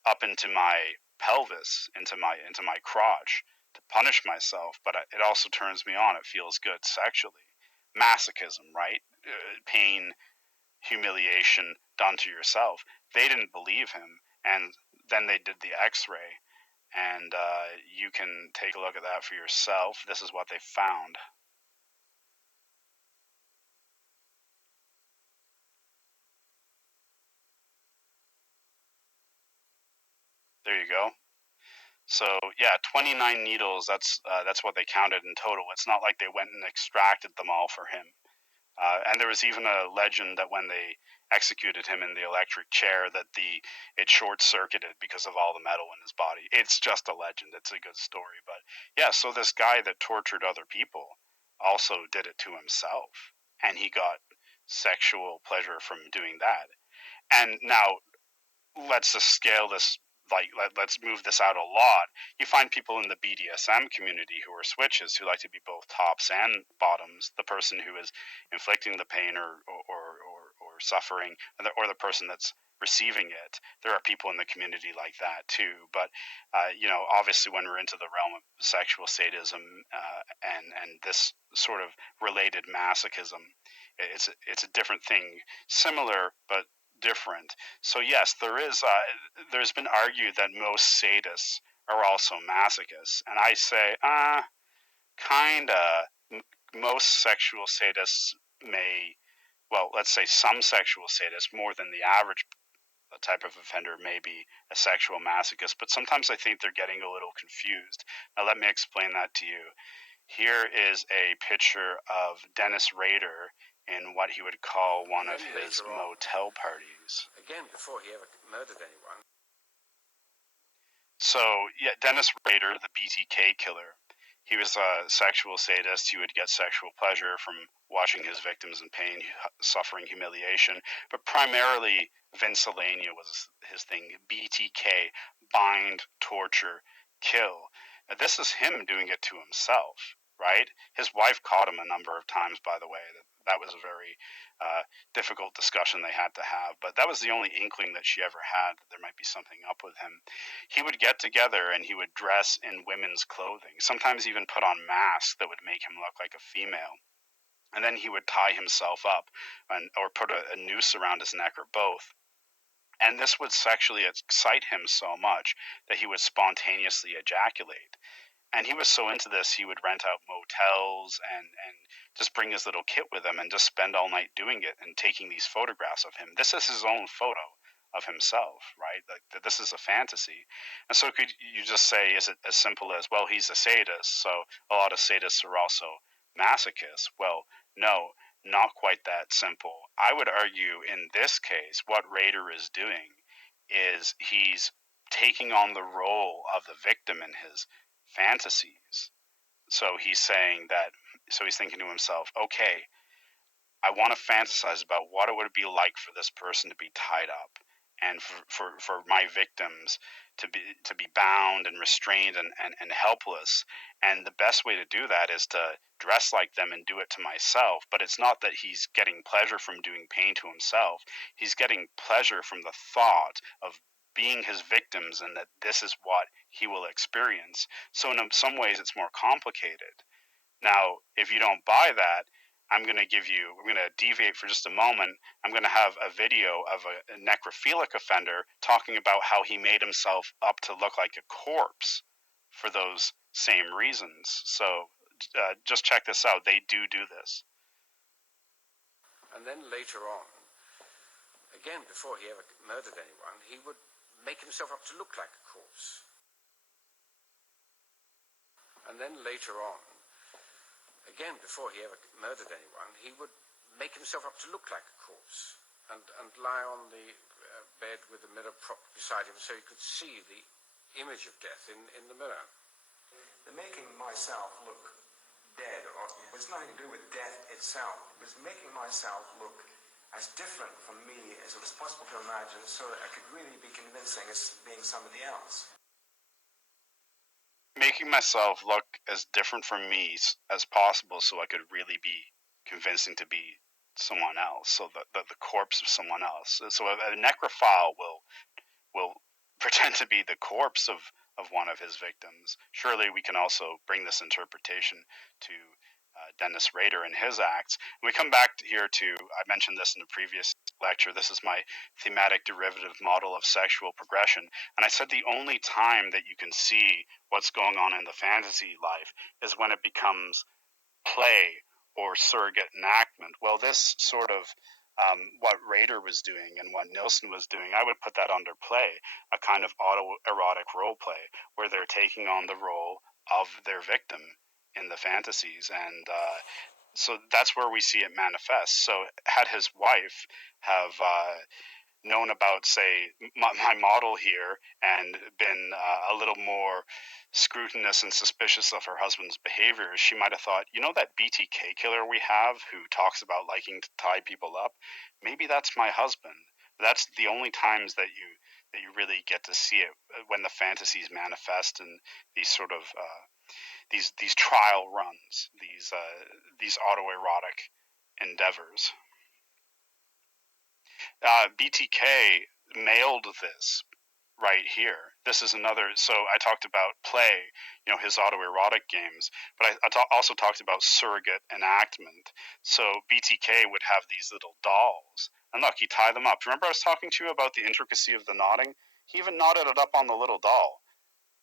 up into my pelvis, into my crotch to punish myself, but it also turns me on. It feels good sexually. Masochism, right? Pain, humiliation done to yourself. They didn't believe him, and then they did the x-ray, and you can take a look at that for yourself. This is what they found. There you go. So yeah, 29 needles. That's what they counted in total. It's not like they went and extracted them all for him. And there was even a legend that when they executed him in the electric chair that it short circuited because of all the metal in his body. It's just a legend. It's a good story, but yeah. So this guy that tortured other people also did it to himself, and he got sexual pleasure from doing that. And now let's just scale this, like let's move this out a lot. You find people in the BDSM community who are switches, who like to be both tops and bottoms, the person who is inflicting the pain or suffering, or the person that's receiving it. There are people in the community like that too, but obviously when we're into the realm of sexual sadism and this sort of related masochism, it's a different thing, similar but different. So yes, there's been argued that most sadists are also masochists, and I say, kinda. Most sexual sadists may, well, let's say some sexual sadists, more than the average type of offender, may be a sexual masochist, but sometimes I think they're getting a little confused. Now let me explain that to you. Here is a picture of Dennis Rader in what he would call one of his motel parties. Again, before he ever murdered anyone. So, yeah, Dennis Rader, the BTK killer, he was a sexual sadist. He would get sexual pleasure from watching his victims in pain, suffering humiliation. But primarily, Vincelania was his thing. BTK, bind, torture, kill. Now, this is him doing it to himself, right? His wife caught him a number of times, by the way. That was a very difficult discussion they had to have. But that was the only inkling that she ever had that there might be something up with him. He would get together and he would dress in women's clothing, sometimes even put on masks that would make him look like a female. And then he would tie himself up or put a noose around his neck or both. And this would sexually excite him so much that he would spontaneously ejaculate. And he was so into this, he would rent out motels and just bring his little kit with him and just spend all night doing it and taking these photographs of him. This is his own photo of himself, right? Like, this is a fantasy. And so could you just say, is it as simple as, well, he's a sadist, so a lot of sadists are also masochists? Well, no, not quite that simple. I would argue in this case, what Rader is doing is he's taking on the role of the victim in his fantasies. So he's saying that, so he's thinking to himself, okay, I want to fantasize about what it would be like for this person to be tied up, and for my victims to be bound and restrained and helpless. And the best way to do that is to dress like them and do it to myself. But it's not that he's getting pleasure from doing pain to himself. He's getting pleasure from the thought of being his victims and that this is what he will experience. So in some ways it's more complicated. Now, if you don't buy that, we're going to deviate for just a moment. I'm going to have a video of a necrophilic offender talking about how he made himself up to look like a corpse for those same reasons. So just check this out. They do this. And then later on, again, before he ever murdered anyone, he would make himself up to look like a corpse. And then later on, again, before he ever murdered anyone, he would make himself up to look like a corpse and lie on the bed with a mirror propped beside him so he could see the image of death in the mirror. The making myself look dead was nothing to do with death itself. It was making myself look as different from me as it was possible to imagine so that I could really be convincing as being somebody else. Making myself look as different from me as possible so I could really be convincing to be someone else, so the corpse of someone else. So a necrophile will pretend to be the corpse of one of his victims. Surely we can also bring this interpretation to Dennis Rader and his acts. And we come back here to, I mentioned this in a previous lecture, this is my thematic derivative model of sexual progression. And I said the only time that you can see what's going on in the fantasy life is when it becomes play or surrogate enactment. Well, this sort of what Rader was doing and what Nilsson was doing, I would put that under play, a kind of autoerotic role play where they're taking on the role of their victim in the fantasies. And So that's where we see it manifest. So had his wife have known about, say, my model here and been a little more scrutinous and suspicious of her husband's behavior, she might have thought, that BTK killer we have who talks about liking to tie people up, maybe that's my husband. That's the only times that you really get to see it, when the fantasies manifest in these sort of these trial runs, these autoerotic endeavors. BTK mailed this right here. This is another. So I talked about play, his autoerotic games, but I also talked about surrogate enactment. So BTK would have these little dolls, and look, he tied them up. Remember I was talking to you about the intricacy of the knotting? He even knotted it up on the little doll.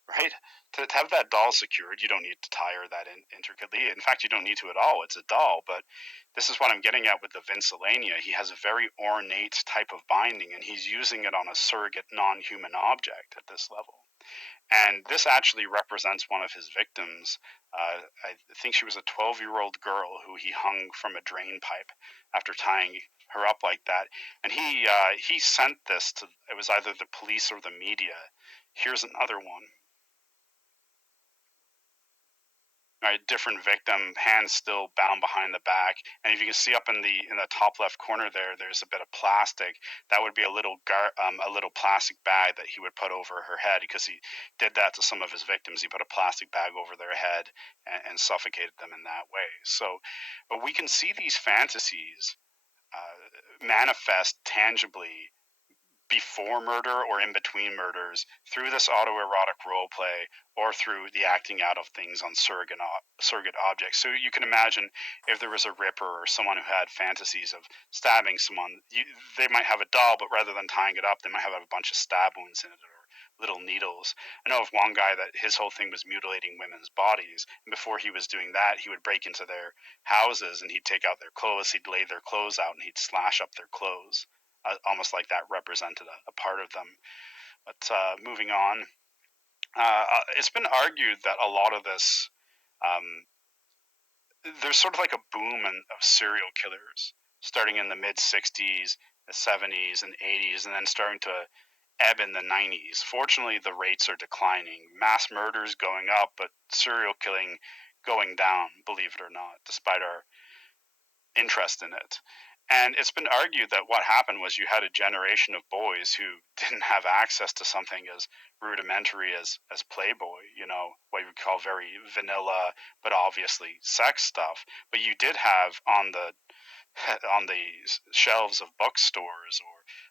Right? To have that doll secured, you don't need to tie her that intricately. In fact, you don't need to at all. It's a doll. But this is what I'm getting at with the Vincelania. He has a very ornate type of binding, and he's using it on a surrogate non-human object at this level. And this actually represents one of his victims. I think she was a 12-year-old girl who he hung from a drain pipe after tying her up like that. And he sent this to, it was either the police or the media. Here's another one. Right, different victim, hands still bound behind the back, and if you can see up in the top left corner there's a bit of plastic. That would be a little plastic bag that he would put over her head, because he did that to some of his victims. He put a plastic bag over their head and suffocated them in that way. So, but we can see these fantasies manifest tangibly before murder or in between murders through this autoerotic role play, or through the acting out of things on surrogate objects. So you can imagine if there was a ripper or someone who had fantasies of stabbing someone, they might have a doll, but rather than tying it up, they might have a bunch of stab wounds in it, or little needles. I know of one guy that his whole thing was mutilating women's bodies, and before he was doing that, he would break into their houses and he'd take out their clothes, he'd lay their clothes out, and he'd slash up their clothes. Almost like that represented a part of them. But moving on, it's been argued that a lot of this, there's sort of like a boom of serial killers starting in the mid 60s, the 70s, and 80s, and then starting to ebb in the 90s. Fortunately, the rates are declining. Mass murders going up, but serial killing going down, believe it or not, despite our interest in it. And it's been argued that what happened was you had a generation of boys who didn't have access to something as rudimentary as Playboy, what you would call very vanilla, but obviously sex stuff. But you did have on the shelves of bookstores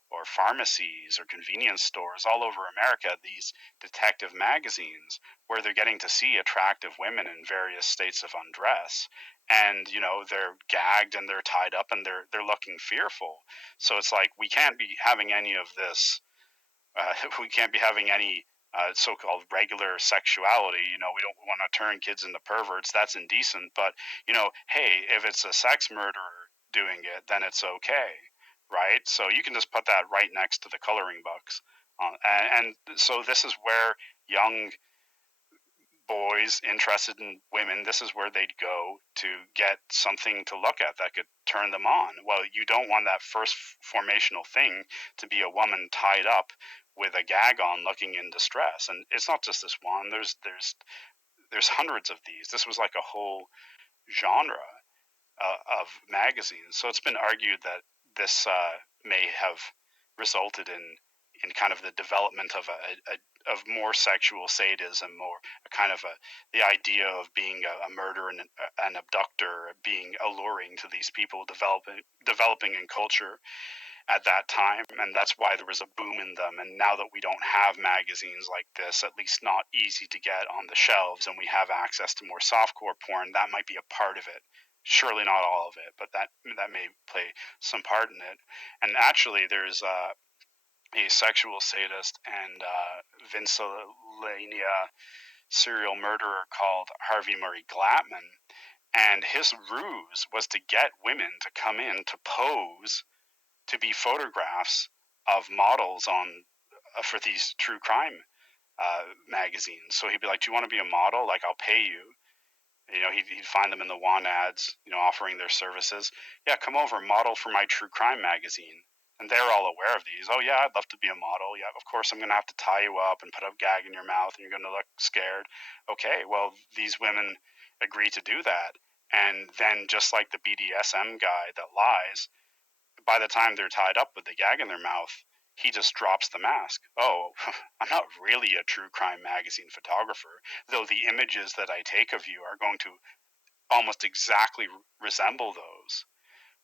or pharmacies or convenience stores all over America these detective magazines where they're getting to see attractive women in various states of undress, and they're gagged and they're tied up and they're looking fearful. So it's like, we can't be having any of this. We can't be having any so-called regular sexuality. We don't want to turn kids into perverts. That's indecent. But hey, if it's a sex murderer doing it, then it's okay, right? So you can just put that right next to the coloring books, and so this is where young boys interested in women, this is where they'd go to get something to look at that could turn them on. Well, you don't want that first formational thing to be a woman tied up with a gag on, looking in distress. And it's not just this one. There's hundreds of these. This was like a whole genre of magazines. So it's been argued that this may have resulted in kind of the development of of more sexual sadism, or a kind of the idea of being a murderer and an abductor being alluring to these people, developing in culture at that time. And that's why there was a boom in them. And now that we don't have magazines like this, at least not easy to get on the shelves, and we have access to more softcore porn, that might be a part of it. Surely not all of it, but that may play some part in it. And actually, there's a sexual sadist and Vincelania serial murderer called Harvey Murray Glatman, and his ruse was to get women to come in to pose to be photographs of models on for these true crime magazines. So he'd be like, "Do you want to be a model? Like, I'll pay you." He'd find them in the want ads, offering their services. Yeah, come over, model for my true crime magazine. And they're all aware of these. Oh yeah, I'd love to be a model. Yeah, of course I'm going to have to tie you up and put a gag in your mouth and you're going to look scared. Okay, well, these women agree to do that. And then just like the BDSM guy that lies, by the time they're tied up with the gag in their mouth, he just drops the mask. Oh, I'm not really a true crime magazine photographer, though the images that I take of you are going to almost exactly resemble those.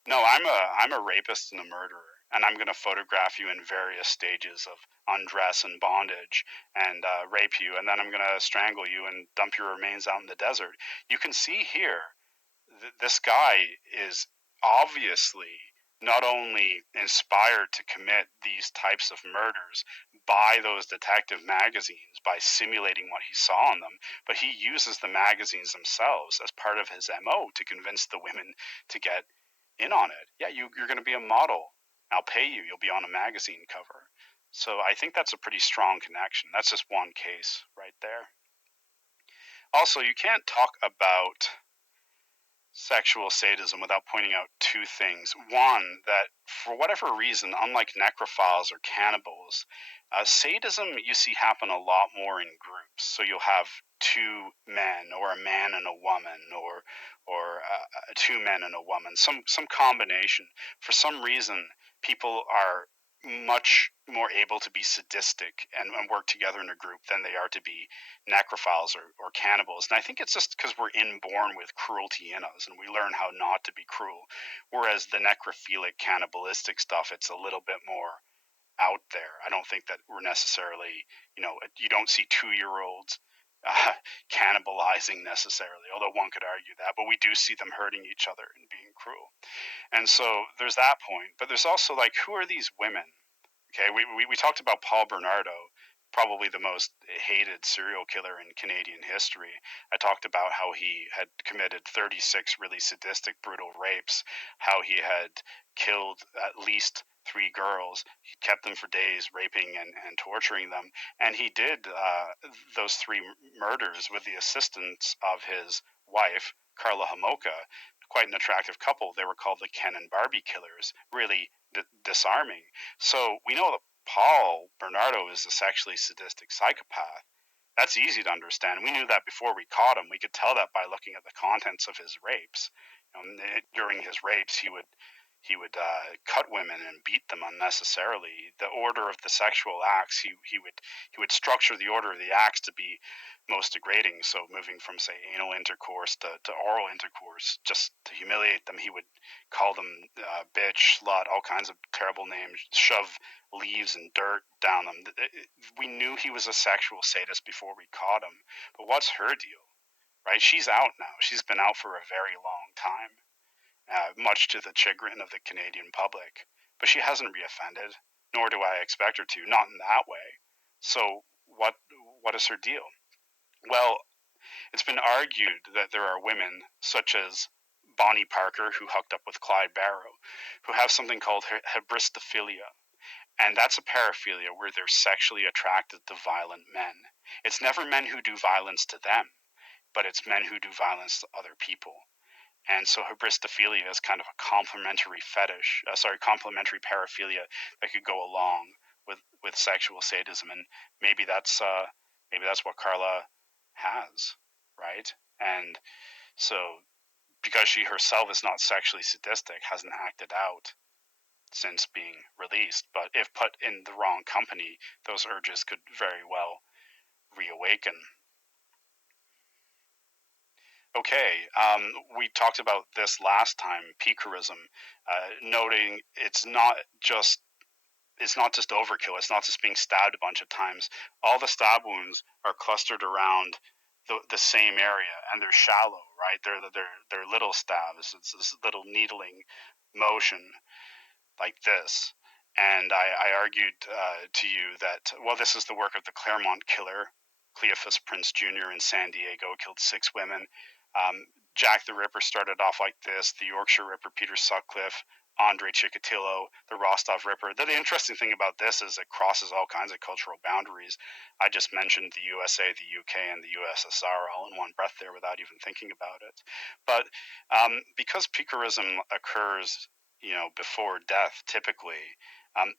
No, I'm a rapist and a murderer, and I'm going to photograph you in various stages of undress and bondage and rape you, and then I'm going to strangle you and dump your remains out in the desert. You can see here, this guy is obviously not only inspired to commit these types of murders by those detective magazines, by simulating what he saw in them, but he uses the magazines themselves as part of his MO to convince the women to get in on it. Yeah, you're going to be a model. I'll pay you. You'll be on a magazine cover. So I think that's a pretty strong connection. That's just one case right there. Also, you can't talk about sexual sadism without pointing out two things. One, that for whatever reason, unlike necrophiles or cannibals, sadism you see happen a lot more in groups. So you'll have two men, or a man and a woman, or two men and a woman, some combination. For some reason, people are much more able to be sadistic and work together in a group than they are to be necrophiles or cannibals. And I think it's just because we're inborn with cruelty in us and we learn how not to be cruel. Whereas the necrophilic cannibalistic stuff, it's a little bit more out there. I don't think that we're necessarily, you don't see 2-year-olds cannibalizing necessarily, although one could argue that, but we do see them hurting each other and being cruel. And so there's that point. But there's also like, who are these women? Okay, we talked about Paul Bernardo, probably the most hated serial killer in Canadian history. I talked about how he had committed 36 really sadistic, brutal rapes, how he had killed at least 3 girls. He kept them for days, raping and torturing them. And he did those 3 murders with the assistance of his wife, Carla Homolka, quite an attractive couple. They were called the Ken and Barbie killers, really disarming. So we know that Paul Bernardo is a sexually sadistic psychopath. That's easy to understand. We knew that before we caught him. We could tell that by looking at the contents of his rapes. During his rapes, he would cut women and beat them unnecessarily. The order of the sexual acts, he would structure the order of the acts to be most degrading. So moving from, say, anal intercourse to oral intercourse, just to humiliate them, he would call them bitch, slut, all kinds of terrible names, shove leaves and dirt down them. We knew he was a sexual sadist before we caught him. But what's her deal, right? She's out now. She's been out for a very long time. Much to the chagrin of the Canadian public. But she hasn't reoffended, nor do I expect her to, not in that way. So what is her deal? Well, it's been argued that there are women, such as Bonnie Parker, who hooked up with Clyde Barrow, who have something called hybristophilia. And that's a paraphilia where they're sexually attracted to violent men. It's never men who do violence to them, but it's men who do violence to other people. And so hybristophilia is kind of a complementary complementary paraphilia that could go along with sexual sadism, and maybe that's what Carla has, right? And so because she herself is not sexually sadistic, hasn't acted out since being released, but if put in the wrong company, those urges could very well reawaken. Okay, we talked about this last time, picarism, noting it's not just overkill. It's not just being stabbed a bunch of times. All the stab wounds are clustered around the same area, and they're shallow, right? They're little stabs. It's this little needling motion like this. And I argued to you that, well, this is the work of the Claremont killer, Cleophas Prince Jr. in San Diego, killed 6 women. Jack the Ripper started off like this. The Yorkshire Ripper, Peter Sutcliffe, Andre Chikatilo, the Rostov Ripper. The interesting thing about this is it crosses all kinds of cultural boundaries. I just mentioned the USA, the UK, and the USSR all in one breath there without even thinking about it. But because picarism occurs, before death, typically,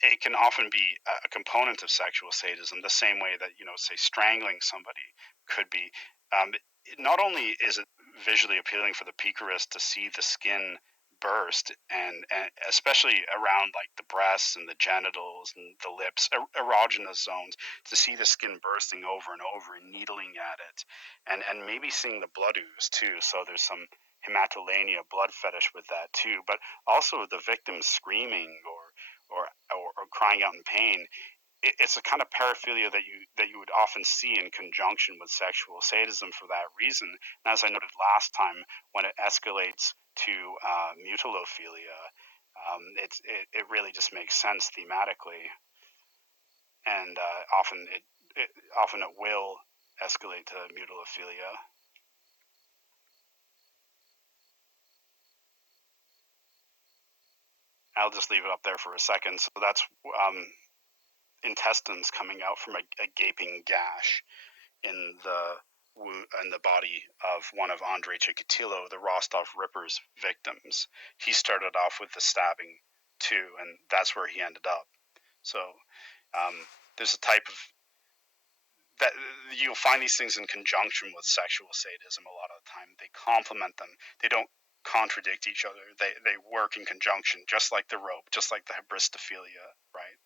it can often be a component of sexual sadism, the same way that, say, strangling somebody could be. Not only is it visually appealing for the picarist to see the skin burst, and especially around like the breasts and the genitals and the lips, erogenous zones, to see the skin bursting over and over and needling at it, and maybe seeing the blood ooze too. So there's some hematolania, blood fetish with that too, but also the victim screaming or crying out in pain. It's a kind of paraphilia that you would often see in conjunction with sexual sadism for that reason. And as I noted last time, when it escalates to mutilophilia, it really just makes sense thematically, and often it will escalate to mutilophilia. I'll just leave it up there for a second. So that's intestines coming out from a gaping gash in the body of one of Andre Chikatilo, the Rostov Ripper's victims. He started off with the stabbing too, and that's where he ended up. So there's a type of that you'll find these things in conjunction with sexual sadism a lot of the time. They complement them. They don't contradict each other. They work in conjunction, just like the rope, just like the hybristophilia, right?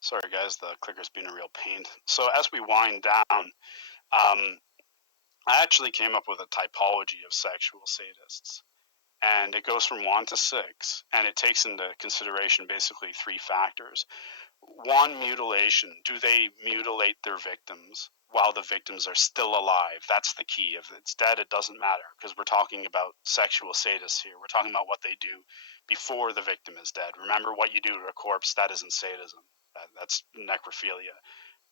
Sorry guys, the clicker's been a real pain. So as we wind down, I actually came up with a typology of sexual sadists, and it goes from 1 to 6, and it takes into consideration basically 3 factors. 1, mutilation. Do they mutilate their victims while the victims are still alive? That's the key. If it's dead, it doesn't matter, because we're talking about sexual sadists here. We're talking about what they do before the victim is dead. Remember, what you do to a corpse, that isn't sadism. That's necrophilia.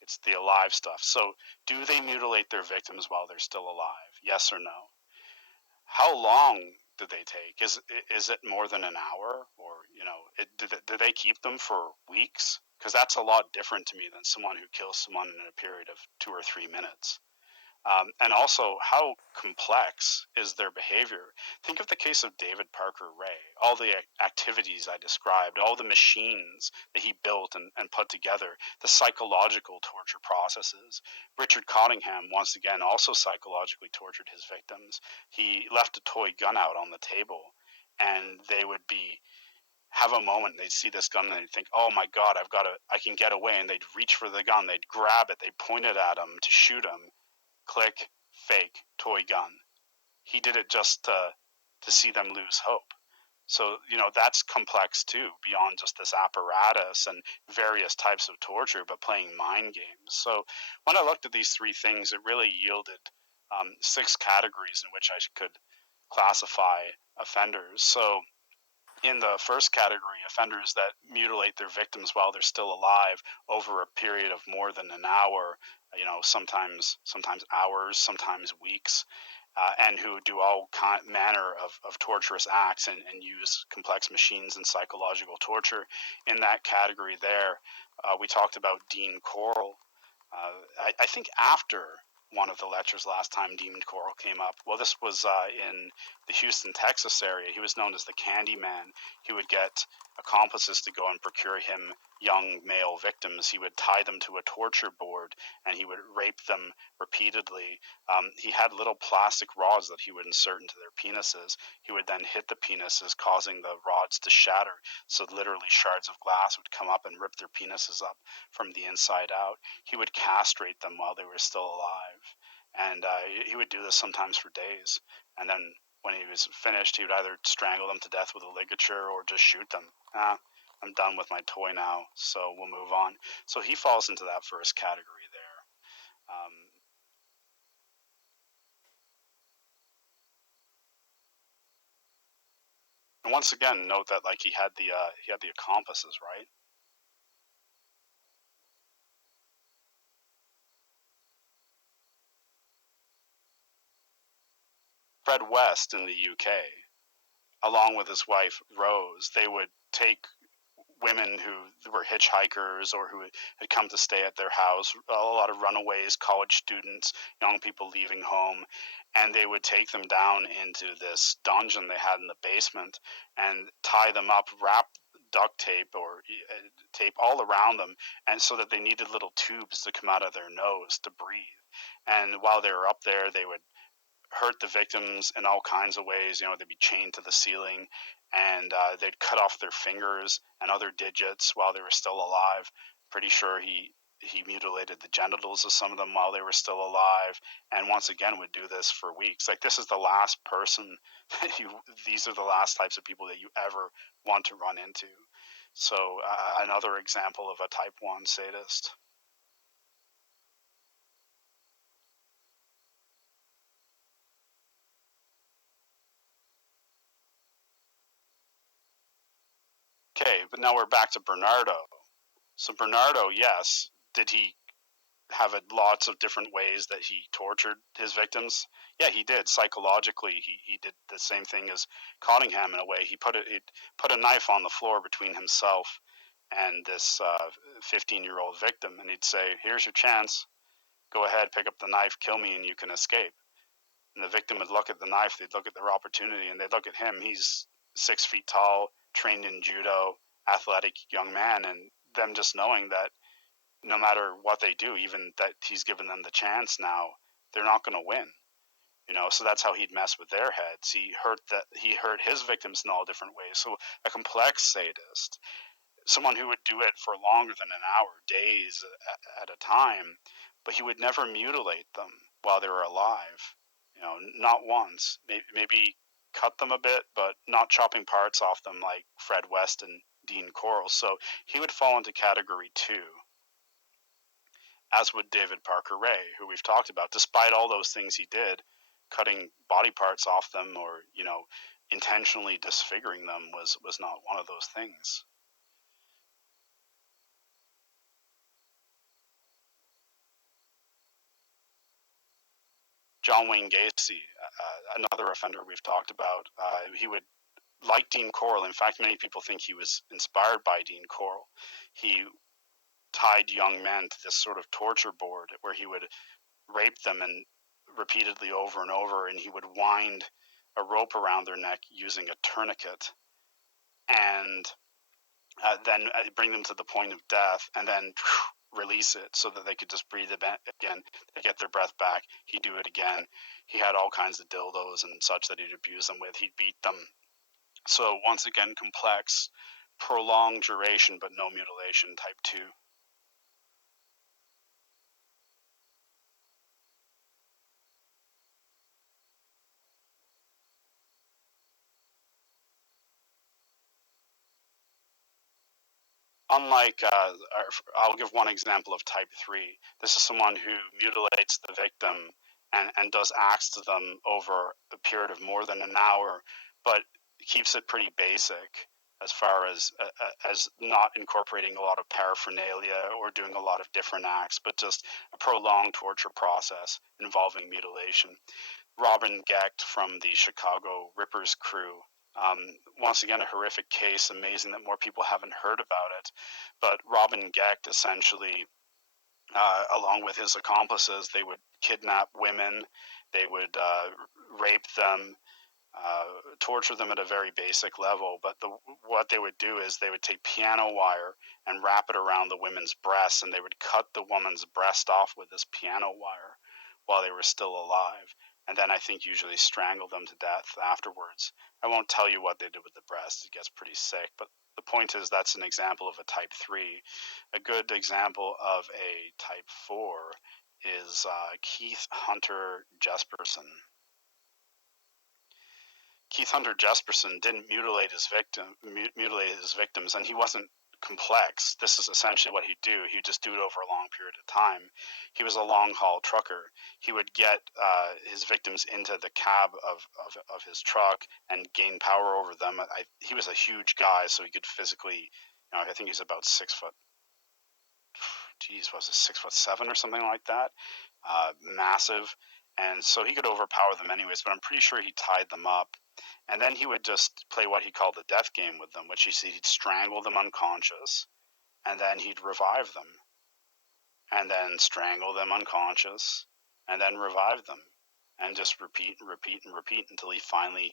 It's the alive stuff. So do they mutilate their victims while they're still alive? Yes or no? How long do they take? Is it more than an hour? Or, do they keep them for weeks? Because that's a lot different to me than someone who kills someone in a period of 2 or 3 minutes. And also, how complex is their behavior? Think of the case of David Parker Ray, all the activities I described, all the machines that he built and put together, the psychological torture processes. Richard Cottingham, once again, also psychologically tortured his victims. He left a toy gun out on the table, and they would have a moment, they'd see this gun and they'd think, oh my God, I can get away, and they'd reach for the gun, they'd grab it, they'd point it at him to shoot him. Click, fake, toy gun. He did it just to see them lose hope. So, that's complex too, beyond just this apparatus and various types of torture, but playing mind games. So when I looked at these 3 things, it really yielded 6 categories in which I could classify offenders. So in the first category, offenders that mutilate their victims while they're still alive over a period of more than an hour, sometimes hours, sometimes weeks, and who do all manner of torturous acts and use complex machines and psychological torture. In that category there, we talked about Dean Coral. I think after one of the lectures last time Dean Coral came up. Well, this was in the Houston, Texas area. He was known as the Candy Man. He would get accomplices to go and procure him young male victims. He would tie them to a torture board and he would rape them repeatedly. He had little plastic rods that he would insert into their penises. He would then hit the penises, causing the rods to shatter. So literally shards of glass would come up and rip their penises up from the inside out. He would castrate them while they were still alive. And he would do this sometimes for days. And then when he was finished, he would either strangle them to death with a ligature or just shoot them. I'm done with my toy now, so we'll move on. So he falls into that first category there. And once again, note that like he had the accomplices, right? Fred West in the UK, along with his wife Rose, they would take women who were hitchhikers or who had come to stay at their house, a lot of runaways, college students, young people leaving home, and they would take them down into this dungeon they had in the basement and tie them up, wrap duct tape or tape all around them, and so that they needed little tubes to come out of their nose to breathe. And while they were up there, they would hurt the victims in all kinds of ways. You know, they'd be chained to the ceiling, and they'd cut off their fingers and other digits while they were still alive. Pretty sure he mutilated the genitals of some of them while they were still alive, and once again would do this for weeks. Like, this is the last person that these are the last types of people that you ever want to run into. So another example of a type 1 sadist. Okay, but now we're back to Bernardo. So Bernardo, yes, did he have lots of different ways that he tortured his victims? Yeah, he did. Psychologically, he did the same thing as Cottingham in a way. He put a knife on the floor between himself and this 15-year-old victim, and he'd say, "Here's your chance. Go ahead, pick up the knife, kill me, and you can escape." And the victim would look at the knife, they'd look at their opportunity, and they'd look at him. He's 6 feet tall, trained in judo, athletic young man, and them just knowing that no matter what they do, even that he's given them the chance now, they're not going to win. You know, so that's how he'd mess with their heads. He hurt his victims in all different ways. So a complex sadist, someone who would do it for longer than an hour, days at a time, but he would never mutilate them while they were alive. You know, not once. Maybe cut them a bit, but not chopping parts off them like Fred West and Dean Corll. So he would fall into category 2, as would David Parker Ray, who we've talked about. Despite all those things he did, cutting body parts off them or, you know, intentionally disfiguring them was not one of those things. John Wayne Gacy, another offender we've talked about, he would, like Dean Corll, in fact, many people think he was inspired by Dean Corll. He tied young men to this sort of torture board where he would rape them and repeatedly over and over, and he would wind a rope around their neck using a tourniquet, and then bring them to the point of death, and then release it so that they could just breathe again, to get their breath back. He'd do it again. He had all kinds of dildos and such that he'd abuse them with. He'd beat them. So once again, complex, prolonged duration, but no mutilation, type 2. Unlike, I'll give one example of type 3. This is someone who mutilates the victim and does acts to them over a period of more than an hour, but keeps it pretty basic as far as not incorporating a lot of paraphernalia or doing a lot of different acts, but just a prolonged torture process involving mutilation. Robin Gecht from the Chicago Rippers crew. Once again, a horrific case. Amazing that more people haven't heard about it. But Robin Gecht essentially, along with his accomplices, they would kidnap women, they would rape them, torture them at a very basic level. But what they would do is they would take piano wire and wrap it around the women's breasts, and they would cut the woman's breast off with this piano wire while they were still alive. And then I think usually strangle them to death afterwards. I won't tell you what they did with the breast. It gets pretty sick. But the point is that's an example of a type 3. A good example of a type 4 is Keith Hunter Jesperson. Keith Hunter Jesperson didn't mutilate his victims, and he wasn't complex. This is essentially what he'd do. He'd just do it over a long period of time. He was a long haul trucker. He would get his victims into the cab of his truck and gain power over them. He was a huge guy, so he could physically, I think he was about 6 foot. Geez, was it 6'7" or something like that? Massive. And so he could overpower them anyways, but I'm pretty sure he tied them up. And then he would just play what he called the death game with them, which he'd strangle them unconscious, and then he'd revive them, and then strangle them unconscious, and then revive them, and just repeat and repeat and repeat until he finally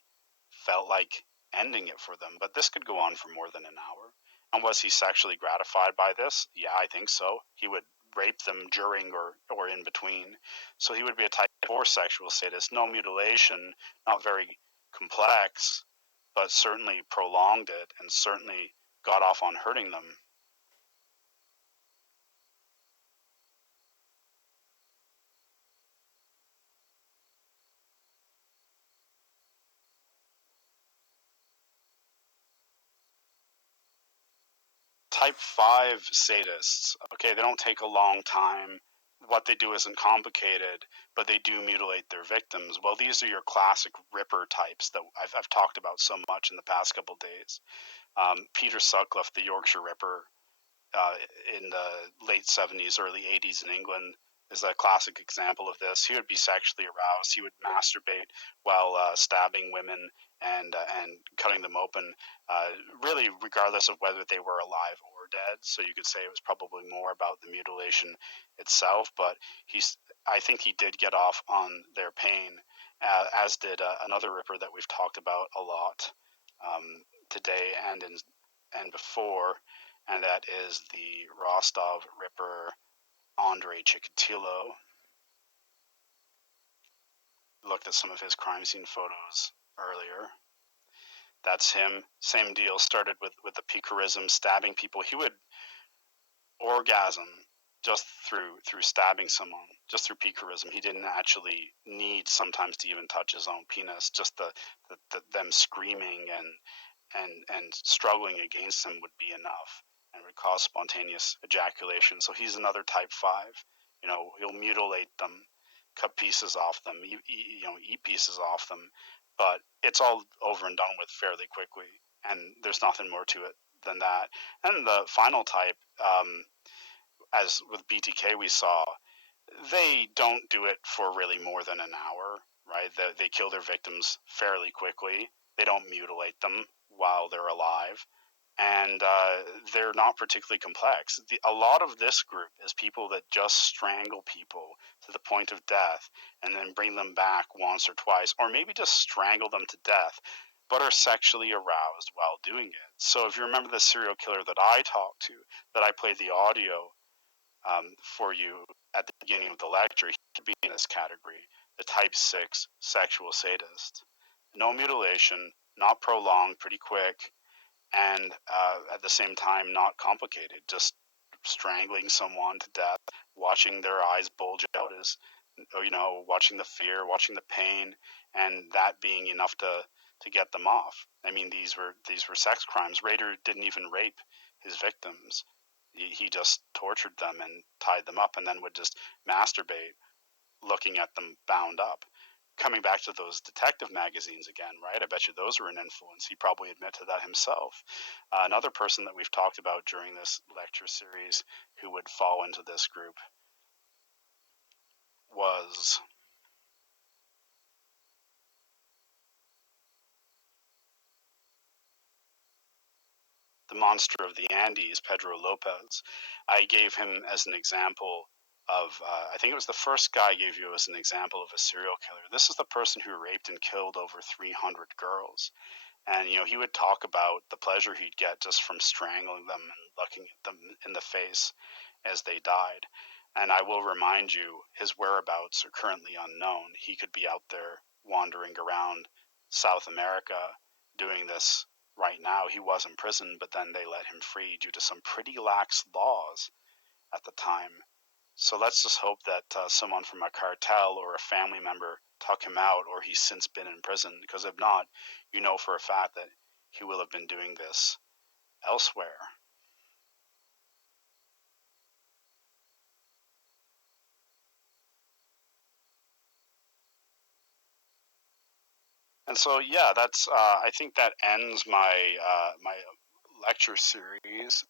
felt like ending it for them. But this could go on for more than an hour. And was he sexually gratified by this? Yeah, I think so. He would rape them during or in between. So he would be a type 4 sexual sadist. No mutilation, not very complex, but certainly prolonged it and certainly got off on hurting them. Type 5 sadists, okay, they don't take a long time. What they do isn't complicated, but they do mutilate their victims. Well, these are your classic Ripper types that I've talked about so much in the past couple of days. Peter Sutcliffe, the Yorkshire Ripper, in the late 70s, early 80s in England, is a classic example of this. He would be sexually aroused. He would masturbate while stabbing women and cutting them open, really regardless of whether they were alive or dead. So you could say it was probably more about the mutilation itself, but I think he did get off on their pain, as did another Ripper that we've talked about a lot today and before, and that is the Rostov Ripper, Andrei Chikatilo. Looked at some of his crime scene photos earlier. That's him. Same deal. Started with the picarism, stabbing people. He would orgasm just through stabbing someone, just through picarism. He didn't actually need sometimes to even touch his own penis. Just them screaming and struggling against him would be enough, and would cause spontaneous ejaculation. So he's another type 5. He'll mutilate them, cut pieces off them, eat pieces off them, but it's all over and done with fairly quickly, and there's nothing more to it than that. And the final type, as with BTK we saw, they don't do it for really more than an hour, right? They kill their victims fairly quickly. They don't mutilate them while they're alive, and they're not particularly complex. A lot of this group is people that just strangle people to the point of death and then bring them back once or twice, or maybe just strangle them to death, but are sexually aroused while doing it. So if you remember the serial killer that I talked to, that I played the audio for you at the beginning of the lecture, he could be in this category, the type 6 sexual sadist. No mutilation, not prolonged, pretty quick, and at the same time not complicated, just strangling someone to death, watching their eyes bulge out, as watching the fear, watching the pain, and that being enough to get them off. I mean, these were sex crimes. Rader didn't even rape his victims. He just tortured them and tied them up, and then would just masturbate looking at them bound up. Coming back to those detective magazines again, right? I bet you those were an influence. He probably admitted to that himself. Another person that we've talked about during this lecture series who would fall into this group was the monster of the Andes, Pedro Lopez. I gave him as an example of, I think it was the first guy I gave you as an example of a serial killer. This is the person who raped and killed over 300 girls. And, he would talk about the pleasure he'd get just from strangling them and looking at them in the face as they died. And I will remind you, his whereabouts are currently unknown. He could be out there wandering around South America doing this right now. He was in prison, but then they let him free due to some pretty lax laws at the time. So let's just hope that someone from a cartel or a family member took him out, or he's since been in prison, because if not, you know for a fact that he will have been doing this elsewhere. And so, yeah, that's. I think that ends my my lecture series.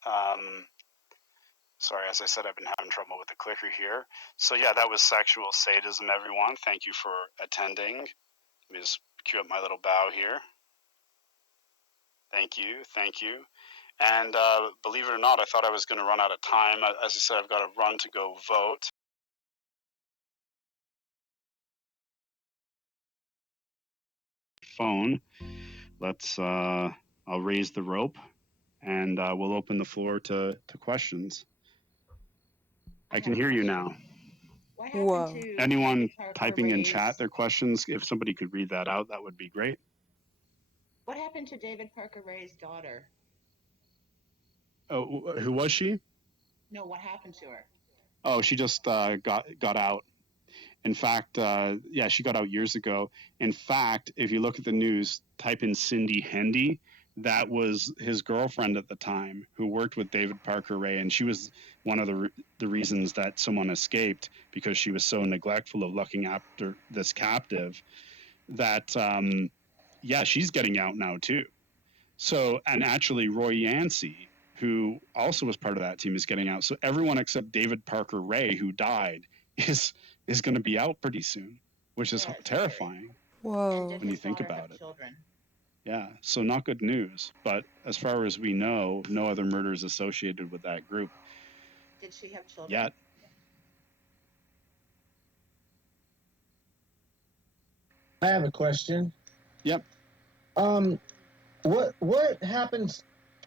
Sorry, as I said, I've been having trouble with the clicker here. So yeah, that was sexual sadism, everyone. Thank you for attending. Let me just cue up my little bow here. Thank you, thank you. And believe it or not, I thought I was going to run out of time. As I said, I've got to run to go vote. Phone. Let's. I'll raise the rope, and we'll open the floor to questions. I can hear you now. What happened Whoa. to Anyone David Parker typing in Ray's- chat their questions, if somebody could read that out, that would be great. What happened to David Parker Ray's daughter? Oh, who was she? No, what happened to her? Oh, she just got out. In fact, yeah, she got out years ago. In fact, if you look at the news, type in Cindy Hendy. That was his girlfriend at the time who worked with David Parker Ray, and she was one of the reasons that someone escaped, because she was so neglectful of looking after this captive that, yeah, she's getting out now too. So, and actually Roy Yancey, who also was part of that team, is getting out. So everyone except David Parker Ray, who died, is going to be out pretty soon, which is terrifying. Whoa. When you think about it. Yeah, so not good news. But as far as we know, no other murders associated with that group. Did she have children? Yet. I have a question. Yep. What happens?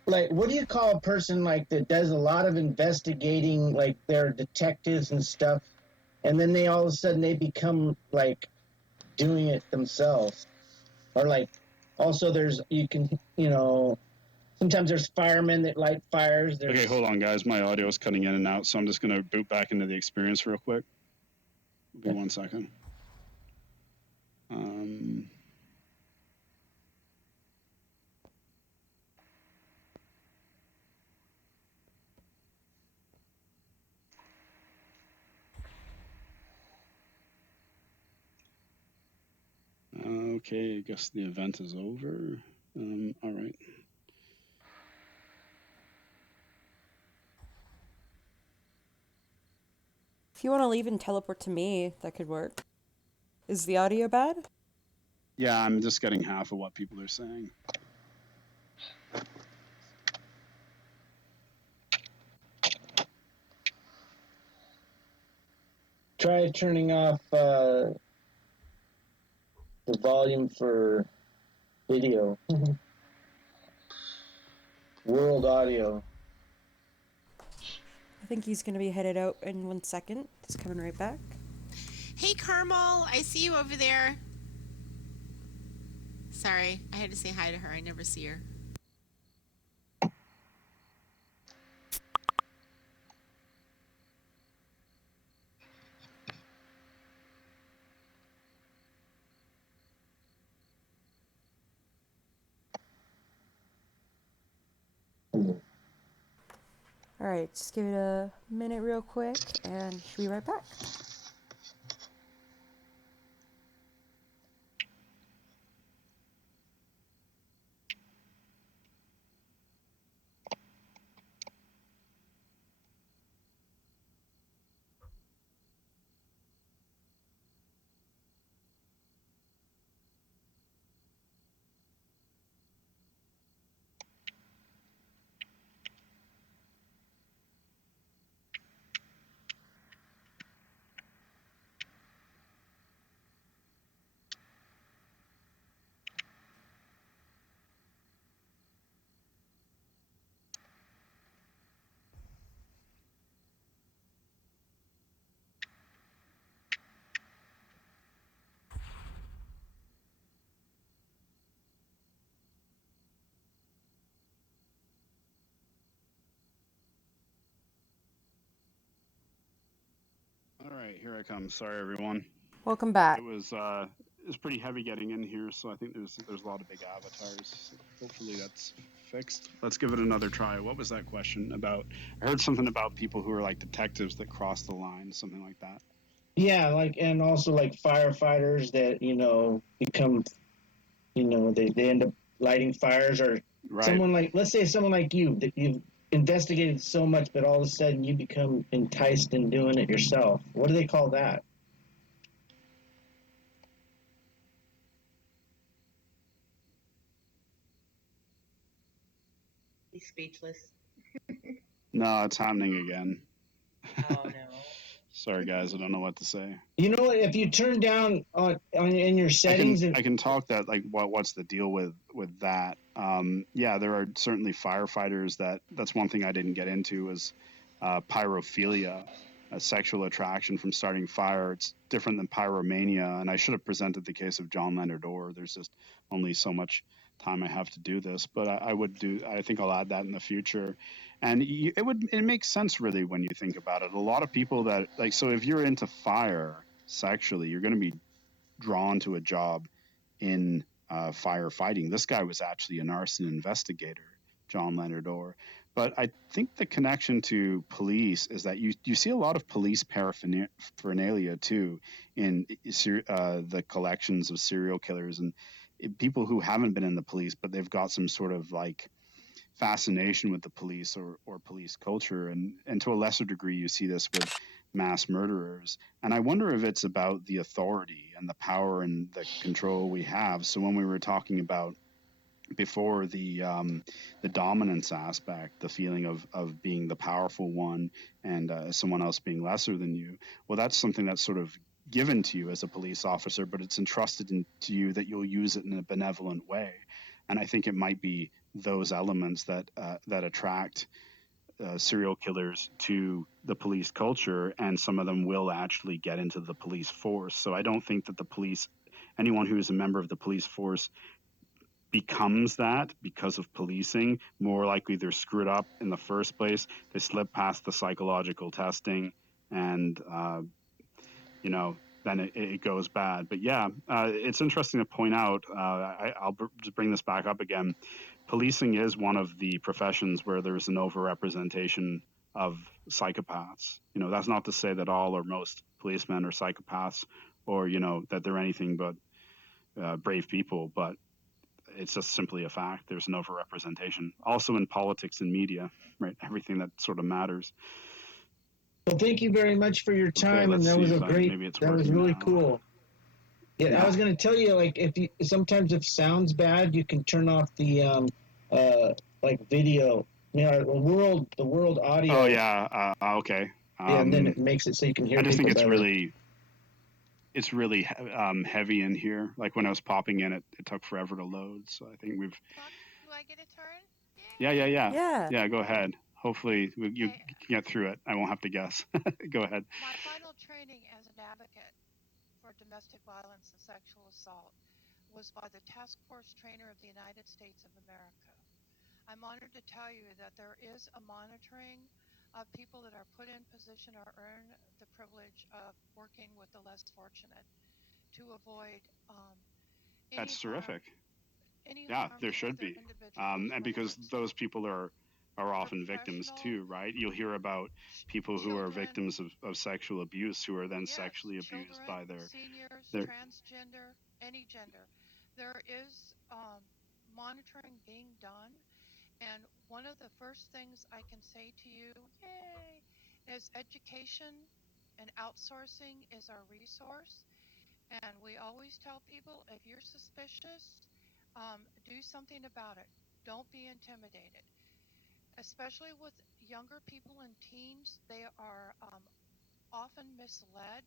Like, what do you call a person like that does a lot of investigating, like they're detectives and stuff, and then they all of a sudden they become like doing it themselves, or like also there's sometimes there's firemen that light fires. Okay, hold on, guys. My audio is cutting in and out, so I'm just going to boot back into the experience real quick. Give me 1 second. Okay, I guess the event is over. All right. If you want to leave and teleport to me, that could work. Is the audio bad? Yeah, I'm just getting half of what people are saying. Try turning off the volume for video. World audio. I think he's going to be headed out in 1 second. He's coming right back. Hey, Carmel, I see you over there. Sorry, I had to say hi to her. I never see her. Alright, just give it a minute real quick, and she'll be right back. All right, here I come. Sorry, everyone. Welcome back. It was pretty heavy getting in here, so I think there's a lot of big avatars. So hopefully that's fixed. Let's give it another try. What was that question about? I heard something about people who are like detectives that cross the line, something like that. Yeah, and also like firefighters that become they end up lighting fires, or Right. someone like, let's say someone like you, that you've investigated so much, but all of a sudden you become enticed in doing it yourself. What do they call that? He's speechless. No, it's happening again. Oh no. Sorry, guys, I don't know what to say. You know what? If you turn down on in your settings, I can talk that, like, what's the deal with that? Yeah, there are certainly firefighters that's one thing I didn't get into is paraphilia, a sexual attraction from starting fire. It's different than pyromania, and I should have presented the case of John Leonard Orr. There's just only so much time I have to do this, but I think I'll add that in the future. And it makes sense really when you think about it. A lot of people that, like, so if you're into fire sexually, you're going to be drawn to a job in firefighting. This guy was actually an arson investigator, John Leonard Orr. But I think the connection to police is that you see a lot of police paraphernalia too in the collections of serial killers and people who haven't been in the police, but they've got some sort of like fascination with the police or police culture. And to a lesser degree, you see this with mass murderers. And I wonder if it's about the authority and the power and the control we have. So when we were talking about before the dominance aspect, the feeling of being the powerful one and someone else being lesser than you, well, that's something that's sort of given to you as a police officer, but it's entrusted to you that you'll use it in a benevolent way. And I think it might be those elements that attract serial killers to the police culture, and some of them will actually get into the police force. So I don't think that anyone who is a member of the police force becomes that because of policing. More likely they're screwed up in the first place. They slip past the psychological testing, and then it goes bad. But yeah, it's interesting to point out. I'll just bring this back up again. Policing is one of the professions where there's an overrepresentation of psychopaths. That's not to say that all or most policemen are psychopaths, or that they're anything but brave people, but it's just simply a fact. There's an overrepresentation. Also in politics and media, right? Everything that sort of matters. Well, thank you very much for your time, and that was that was really cool. Yeah, I was going to tell you, like, sometimes if sound's bad, you can turn off the like video, the world audio. Oh yeah, okay. Yeah, and then it makes it so you can hear. I just think it's better. really heavy in here. Like when I was popping in, it took forever to load. So I think we've. Do I get a turn? Yeah. Go ahead. Hopefully you can get through it. I won't have to guess. Go ahead. My final training as an advocate for domestic violence and sexual assault was by the Task Force Trainer of the United States of America. I'm honored to tell you that there is a monitoring of people that are put in position or earn the privilege of working with the less fortunate to avoid That's terrific. Any yeah, harm there to should other be. individuals, And because those people are often victims too, right? You'll hear about people who are victims of sexual abuse who are then sexually abused by seniors, their transgender, any gender. There is monitoring being done. And one of the first things I can say to you, is education and outsourcing is our resource. And we always tell people, if you're suspicious, do something about it. Don't be intimidated. Especially with younger people and teens, they are often misled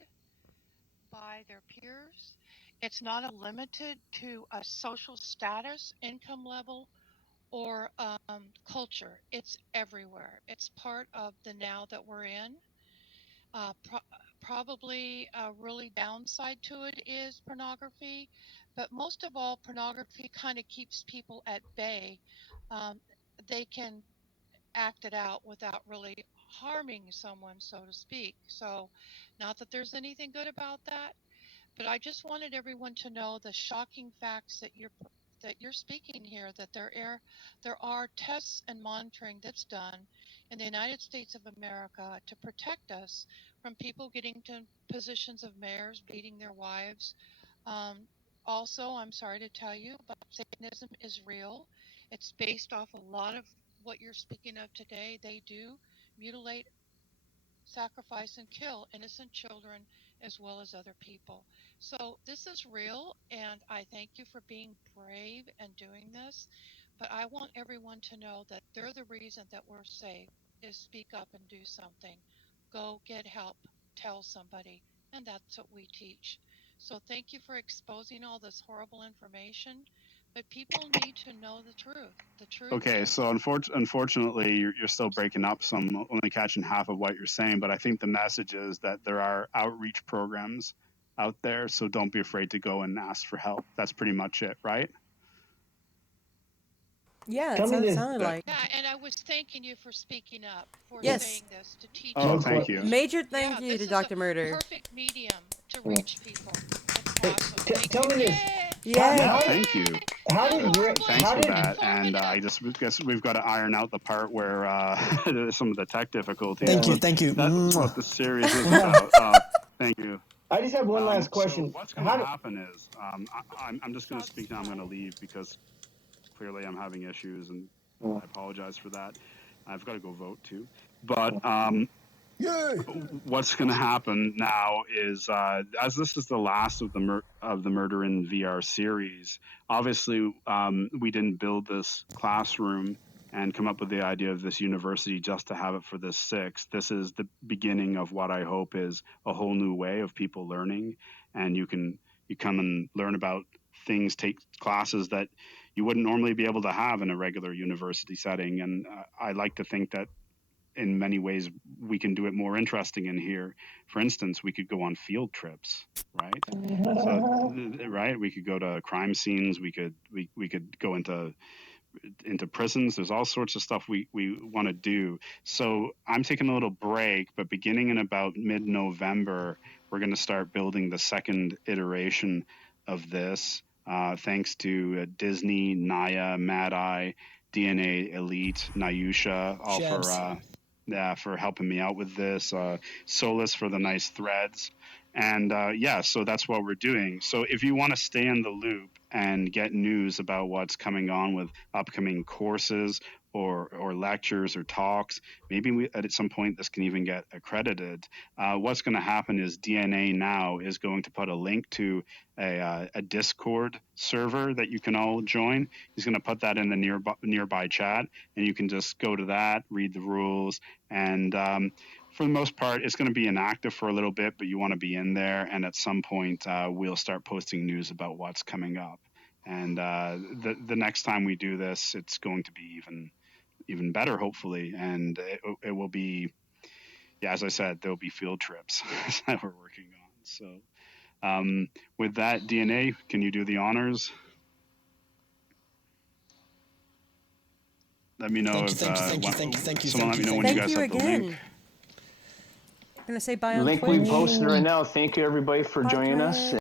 by their peers. It's not limited to a social status, income level, or culture. It's everywhere. It's part of the now that we're in. Probably a really downside to it is pornography, but most of all, pornography kind of keeps people at bay. Um, they can act it out without really harming someone, so to speak. So, not that there's anything good about that, but I just wanted everyone to know the shocking facts that you're speaking here, that there are tests and monitoring that's done in the United States of America to protect us from people getting to positions of mayors beating their wives, Also, I'm sorry to tell you, but Satanism is real. It's based off a lot of what you're speaking of today. They do mutilate, sacrifice, and kill innocent children as well as other people. So this is real, and I thank you for being brave and doing this. But I want everyone to know that they're the reason that we're safe is speak up and do something. Go get help, tell somebody, and that's what we teach. So thank you for exposing all this horrible information, but people need to know the truth. The truth Okay, is so unfortunately, you're still breaking up, so I'm only catching half of what you're saying. But I think the message is that there are outreach programs out there, so don't be afraid to go and ask for help. That's pretty much it, right? Yeah, Tell it me this. sounded like. yeah, and I was thanking you for speaking up, for Yes. saying this, to teach Oh, One thank others. you. Major thank Yeah, you to this is a Dr. Murder. perfect medium to Yeah. reach people. It's Hey, awesome. Thank tell you. me this. Yay! How, Yay. Yeah, how, thank you. how So did Rick? horribly Thanks How for did? that. And I informative. just guess we've got to iron out the part where some of the tech difficulties. Yeah. But Thank you. that's Mwah. what the series is about. Thank you. I just have one last So question. what's going to How did? happen is I'm just going to speak now. I'm going to leave because clearly I'm having issues, and I apologize for that. I've got to go vote too. But Yay! what's going to happen now is, as this is the last of the Murder in VR series, obviously we didn't build this classroom and come up with the idea of this university just to have it for this six. This is the beginning of what I hope is a whole new way of people learning, and you come and learn about things, take classes that you wouldn't normally be able to have in a regular university setting. And I like to think that in many ways we can do it more interesting in here. For instance, we could go on field trips, right? So right, we could go to crime scenes, we could go into prisons. There's all sorts of stuff we want to do. So I'm taking a little break, but beginning in about mid-November, we're going to start building the second iteration of this. Thanks to Disney, Naya, Mad Eye, DNA Elite, Nayusha, all Shabs. for helping me out with this. Solus for the nice threads. And yeah, so that's what we're doing. So if you want to stay in the loop and get news about what's coming on with upcoming courses or lectures or talks, maybe at some point this can even get accredited. What's going to happen is DNA now is going to put a link to a Discord server that you can all join. He's going to put that in the nearby chat, and you can just go to that, read the rules, and for the most part, it's going to be inactive for a little bit, but you want to be in there. And at some point, we'll start posting news about what's coming up. And the next time we do this, it's going to be even better, hopefully. And it will be, yeah, as I said, there'll be field trips that we're working on. So with that, DNA, can you do the honors? Let me know if someone let me know when you Thank guys you have the link. again. I'm going to say bye on Link Twitch. we posted right now. Thank you everybody for Bye, joining Greg. us.